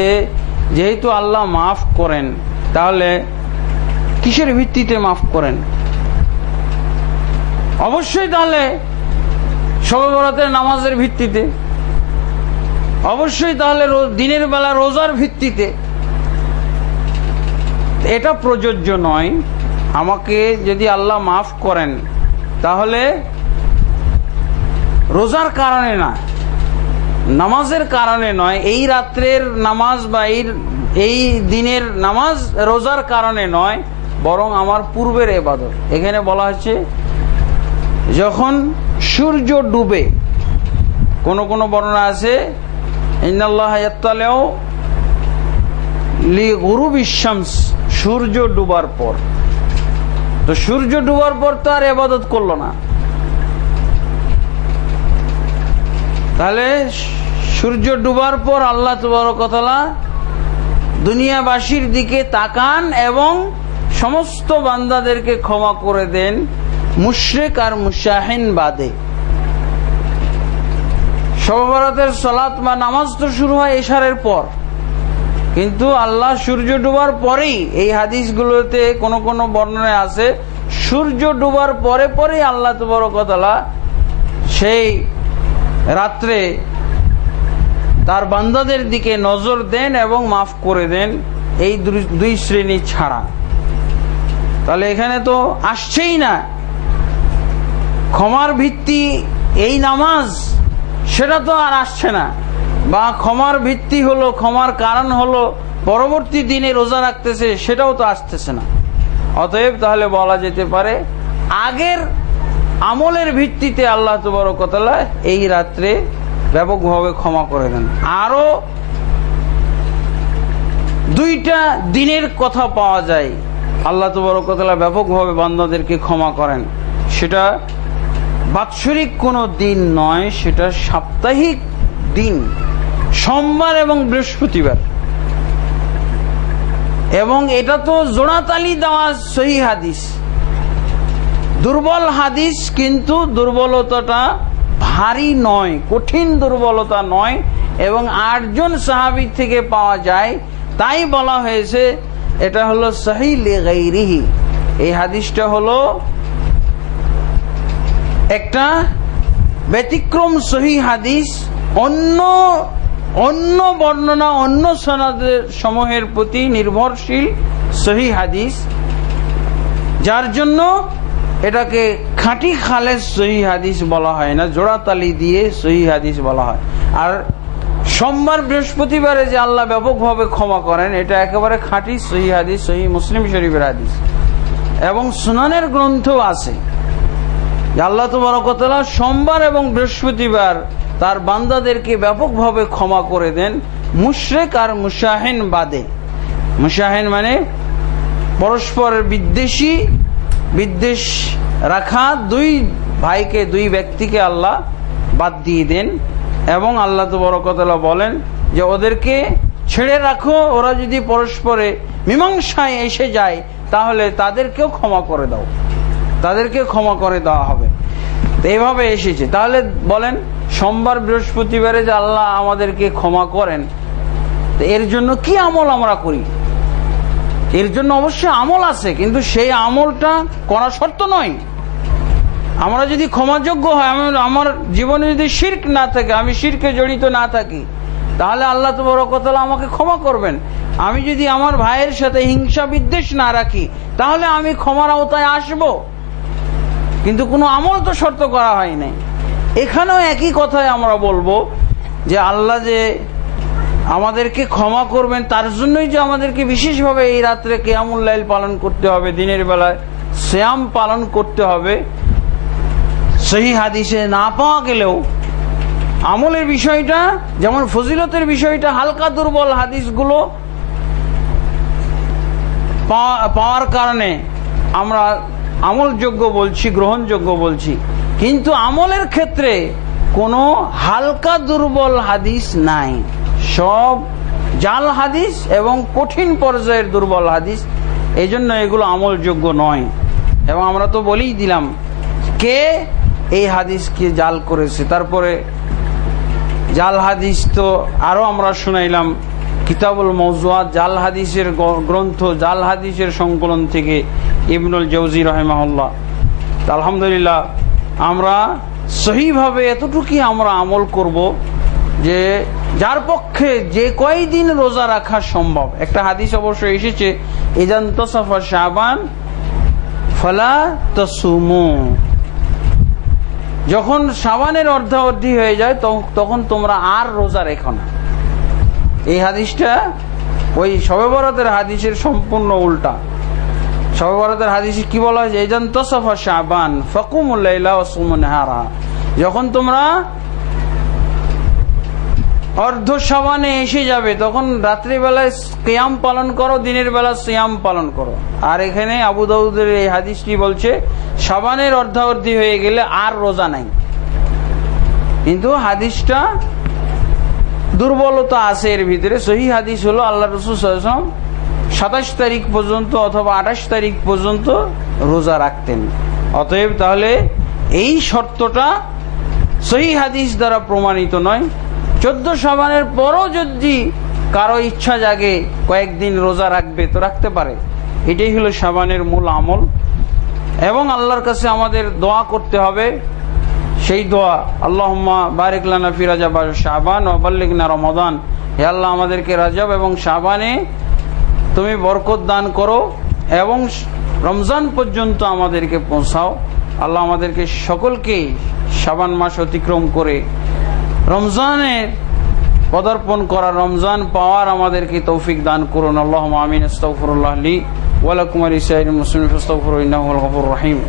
যেহেতু আল্লাহ মাফ করেন, তাহলে কিসের ভিত্তিতে মাফ করেন? অবশ্যই তাহলে শবে বরাতের নামাজের ভিত্তিতে, অবশ্যই তাহলে দিনের বেলা রোজার ভিত্তিতে। এটা প্রযোজ্য নয়। আমাকে যদি আল্লাহ মাফ করেন তাহলে রোজার কারণে না, নামাজের কারণে নয়, এই রাত্রের নামাজ বা এই দিনের নামাজ রোজার কারণে নয়, বরং আমার পূর্বের ইবাদত। এখানে বলা হচ্ছে যখন সূর্য ডুবে, কোন কোন বর্ণনা আছে ইন্নাল্লাহা ইয়াত্তালিউ লিগুরুবিশ শামস, সূর্য ডুবার পর। তো সূর্য ডুবার পর তো আর ইবাদত করলো না, তাহলে সূর্য ডুবার পর আল্লাহ তাবারক ওয়া তাআলা দুনিয়াবাসীর দিকে তাকান এবং সমস্ত বান্দাদেরকে ক্ষমা করে দেন মুশরিক আর মুশাহিন বাদে। শবে বরাতের সালাত বা নামাজ তো শুরু হয় ইশারের পর, কিন্তু আল্লাহ সূর্য ডুবার পরেই, এই হাদিসগুলোতে কোন কোন বর্ণনায় আছে সূর্য ডুবার পরে পরেই আল্লাহ তাবারক ওয়া তাআলা সেই রাত্রে তার বান্দাদের দিকে নজর দেন এবং মাফ করে দেন, এই দুই শ্রেণী ছাড়া। তাহলে এখানে তো আসছেই না ক্ষমার ভিত্তি এই নামাজ, সেটা তো আর আসছে না, বা ক্ষমার ভিত্তি হলো, ক্ষমার কারণ হলো পরবর্তী দিনে রোজা রাখতেছে, সেটাও তো আসতেছে না। অতএব তাহলে বলা যেতে পারে আগের আমলের ভিত্তিতে আল্লাহ তাবারক ওয়া তাআলা এই রাত্রে ব্যাপকভাবে ক্ষমা করে দেন। আরো দুইটা দিনের কথা পাওয়া যায় আল্লাহ তাবারক ওয়া তাআলা ব্যাপকভাবে বান্দাদেরকে ক্ষমা করেন। সেটা বাৎসরিক কোনো দিন নয়, সেটা সাপ্তাহিক দিন, সোমবার এবং বৃহস্পতিবার। এবং এটা তো জোড়াতালি দেওয়া সহিহ হাদিস, দুর্বল হাদিস, কিন্তু দুর্বলতাটা ভারী নয়, কঠিন দুর্বলতা নয়, এবং 8 জন সাহাবী থেকে পাওয়া যায়, তাই বলা হয়েছে এটা হলো সহিহ লিগাইরিহি। এই হাদিসটা হলো একটা ব্যতিক্রম সহিহ হাদিস, অন্য বর্ণনা, অন্য সনদের সমূহের প্রতি নির্ভরশীল সহিহ হাদিস, যার জন্য এটাকে খাঁটি খালেস সহিহ হাদিস বলা হয় না, জোড়াতালি দিয়ে সহিহ হাদিস বলা হয়। আর সোমবার বৃহস্পতিবারে যে আল্লাহ ব্যাপকভাবে ক্ষমা করেন, এটা একেবারে খাঁটি সহিহ হাদিস, সহিহ মুসলিম শরীফের হাদিস, এবং সুনানের গ্রন্থ আছে আল্লাহ তাবারক ওয়া তাআলা সোমবার এবং বৃহস্পতিবার তার বান্দাদেরকে ব্যাপকভাবে ক্ষমা করে দেন মুশরিক আর মুশাহিন বাদে। মুশাহিন মানে পরস্পরের বিদ্বেষ রাখা দুই ভাইকে, দুই ব্যক্তিকে আল্লাহ বাদ দিয়ে দেন, এবং আল্লাহ তাবারক ওয়া তাআলা বলেন যে ওদেরকে ছেড়ে রাখো, ওরা যদি পরস্পরে মীমাংসায় এসে যায় তাহলে তাদেরকেও ক্ষমা করে দাও, তাদেরকে ক্ষমা করে দেওয়া হবে। এইভাবে এসেছে। তাহলে বলেন সোমবার বৃহস্পতিবারে যে আল্লাহ আমাদেরকে ক্ষমা করেন, এর জন্য কি আমল আমরা করি? এর জন্য অবশ্যই আমল আছে, কিন্তু সেই আমলটা করা শর্ত নয়। আমরা যদি ক্ষমাযোগ্য হয়, আমার জীবনে যদি শিরক না থাকে, আমি শিরকে জড়িত না থাকি, তাহলে আল্লাহ তাবারক ওয়া তাআলা আমাকে ক্ষমা করবেন। আমি যদি আমার ভাইয়ের সাথে হিংসা বিদ্বেষ না রাখি, তাহলে আমি ক্ষমার আওতায় আসব। কিন্তু কোনো আমল তো শর্ত করা হয় নাই। এখানেও একই কথাই আমরা বলবো যে আল্লাহ যে আমাদেরকে ক্ষমা করবেন, তার জন্যই যে আমাদেরকে বিশেষভাবে এই রাত্রে কিয়ামুল লাইল পালন করতে হবে, দিনের বেলায় সিয়াম পালন করতে হবে, সহিহ হাদিসে না পাওয়া গেলেও আমলের বিষয়টা, যেমন ফজিলতের বিষয়টা হালকা দুর্বল হাদিসগুলো পাওয়ার কারণে আমরা আমলযোগ্য বলছি, গ্রহণযোগ্য বলছি, কিন্তু আমলের ক্ষেত্রে কোনো হালকা দুর্বল হাদিস নাই, সব জাল হাদিস এবং কঠিন পর্যায়ের দুর্বল হাদিস। এই জন্য এগুলো আমলযোগ্য নয়। এবং আমরা তো বলেই দিলাম কে এই হাদিসকে জাল করেছে। তারপরে জাল হাদিস তো আরো আমরা শুনাইলাম, কিতাবুল মাওজুআত, জাল হাদিসের গ্রন্থ, জাল হাদিসের সংকলন থেকে ইবনুল জাওজি রাহিমাহুল্লাহ। আলহামদুলিল্লাহ আমরা সহিভাবে এতটুকুই আমরা আমল করব যে যার পক্ষে যে কয়দিন রোজা রাখা সম্ভব। একটা হাদিস অবশ্য এসেছে, ইজান তাসাফা শাবান ফালা তাসুমু, যখন শাবানের অর্ধাবধি হয়ে যায় তখন তোমরা আর রোজা রেখো না। এই হাদিসটা ওই শবে বরাতের হাদিসের সম্পূর্ণ উল্টা। শবে বরাতের হাদিসে কি বলা হয়েছে? ইজান তাসাফা শাবান ফাকুমুল লাইলা ওয়া সুমু নাহারা, যখন তোমরা অর্ধ শাবানে এসে যাবে তখন রাত্রিবেলায় কিয়াম পালন করো, দিনের বেলা সিয়াম পালন করো। আর এখানে আবু দাউদের এই হাদিসটি বলছে শাবানের অর্ধাবধি হয়ে গেলে আর রোজা নাই। কিন্তু হাদিসটা দুর্বলতা আছে এর ভিতরে। সহিহ হাদিস হলো আল্লাহ রাসূল সাল্লাল্লাহু আলাইহি ওয়াসাল্লাম 27 তারিখ পর্যন্ত অথবা 28 তারিখ পর্যন্ত রোজা রাখতেন। অতএব তাহলে এই শর্তটা সহিহ হাদিস দ্বারা প্রমাণিত নয়। 14 শাবানের পরও যদি কারো ইচ্ছা জাগে কয়েকদিন রোজা রাখবে তো রাখতে পারে। এটাই হলো শাবানের মূল আমল। এবং আল্লাহর কাছে আমাদের দোয়া করতে হবে, সেই দোয়া আল্লাহুম্মা বারিক লানা ফি রাজাব ওয়া শাবান ওয়া বাল্লিগনা রমাদান। হে আল্লাহ, আমাদেরকে রাজব এবং শাবানে তুমি বরকত দান করো এবং রমজান পর্যন্ত আমাদেরকে পৌঁছাও। আল্লাহ আমাদেরকে সকলকে শাবান মাস অতিক্রম করে রমজানের পদার্পণ করা, রমজান পাওয়ার আমাদেরকে তৌফিক দান করুন। আল্লাহুম্মা আমিন। আস্তাগফিরুল্লাহ লি ওয়া লাকুম ওয়া লিসাইরিল মুসলিমিন ফাস্তাগফিরুহু ইন্নাহু হুয়াল গফুরুর রহিম।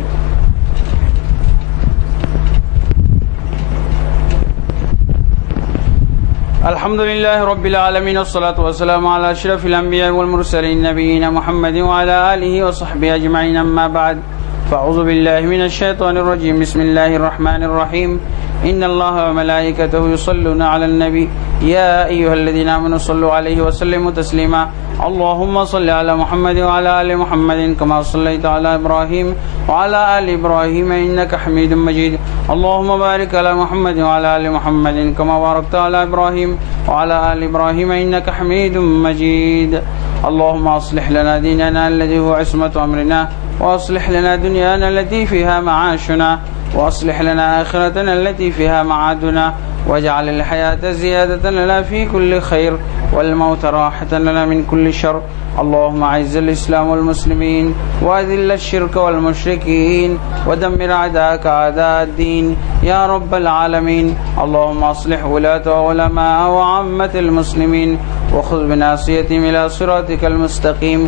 الحمد لله رب العالمين، والصلاة والسلام على أشرف الأنبياء والمرسلين نبينا محمد وعلى آله وصحبه أجمعين. أما بعد، فأعوذ بالله من الشيطان الرجيم. بسم الله الرحمن الرحيم. إن الله وملائكته يصلون على النبي يا أيها الذين آمنوا صلوا عليه وسلموا تسليما. اللهم صل على محمد وعلى آل محمد كما صليت على إبراهيم وعلى آل إبراهيم إنك حميد مجيد. اللهم بارك على محمد وعلى آل محمد كما باركت على إبراهيم وعلى آل إبراهيم إنك حميد مجيد. اللهم أصلح لنا ديننا الذي هو عصمة أمرنا، وأصلح لنا دنيانا التي فيها معاشنا، وأصلح لنا آخرتنا التي فيها معادنا، واجعل الحياة زيادة لنا في كل خير والموت راحة لنا من كل شر. اللهم أعز الإسلام والمسلمين وأذل الشرك والمشركين ودمر أعداءك أعداء الدين يا رب العالمين. اللهم أصلح ولاة وعلماء وعامة المسلمين وخذ بناصيتهم إلى صراطك المستقيم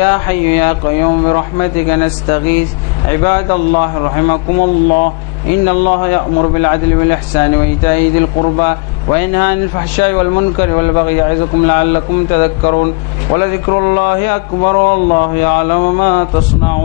يا حي يا قيوم برحمتك نستغيث. عباد الله رحمكم الله، إن الله يأمر بالعدل والإحسان وإيتاء ذي القربى وينهى عن الفحشاء والمنكر والبغي يعظكم لعلكم تذكرون. ولذكر الله أكبر والله يعلم ما تصنعون.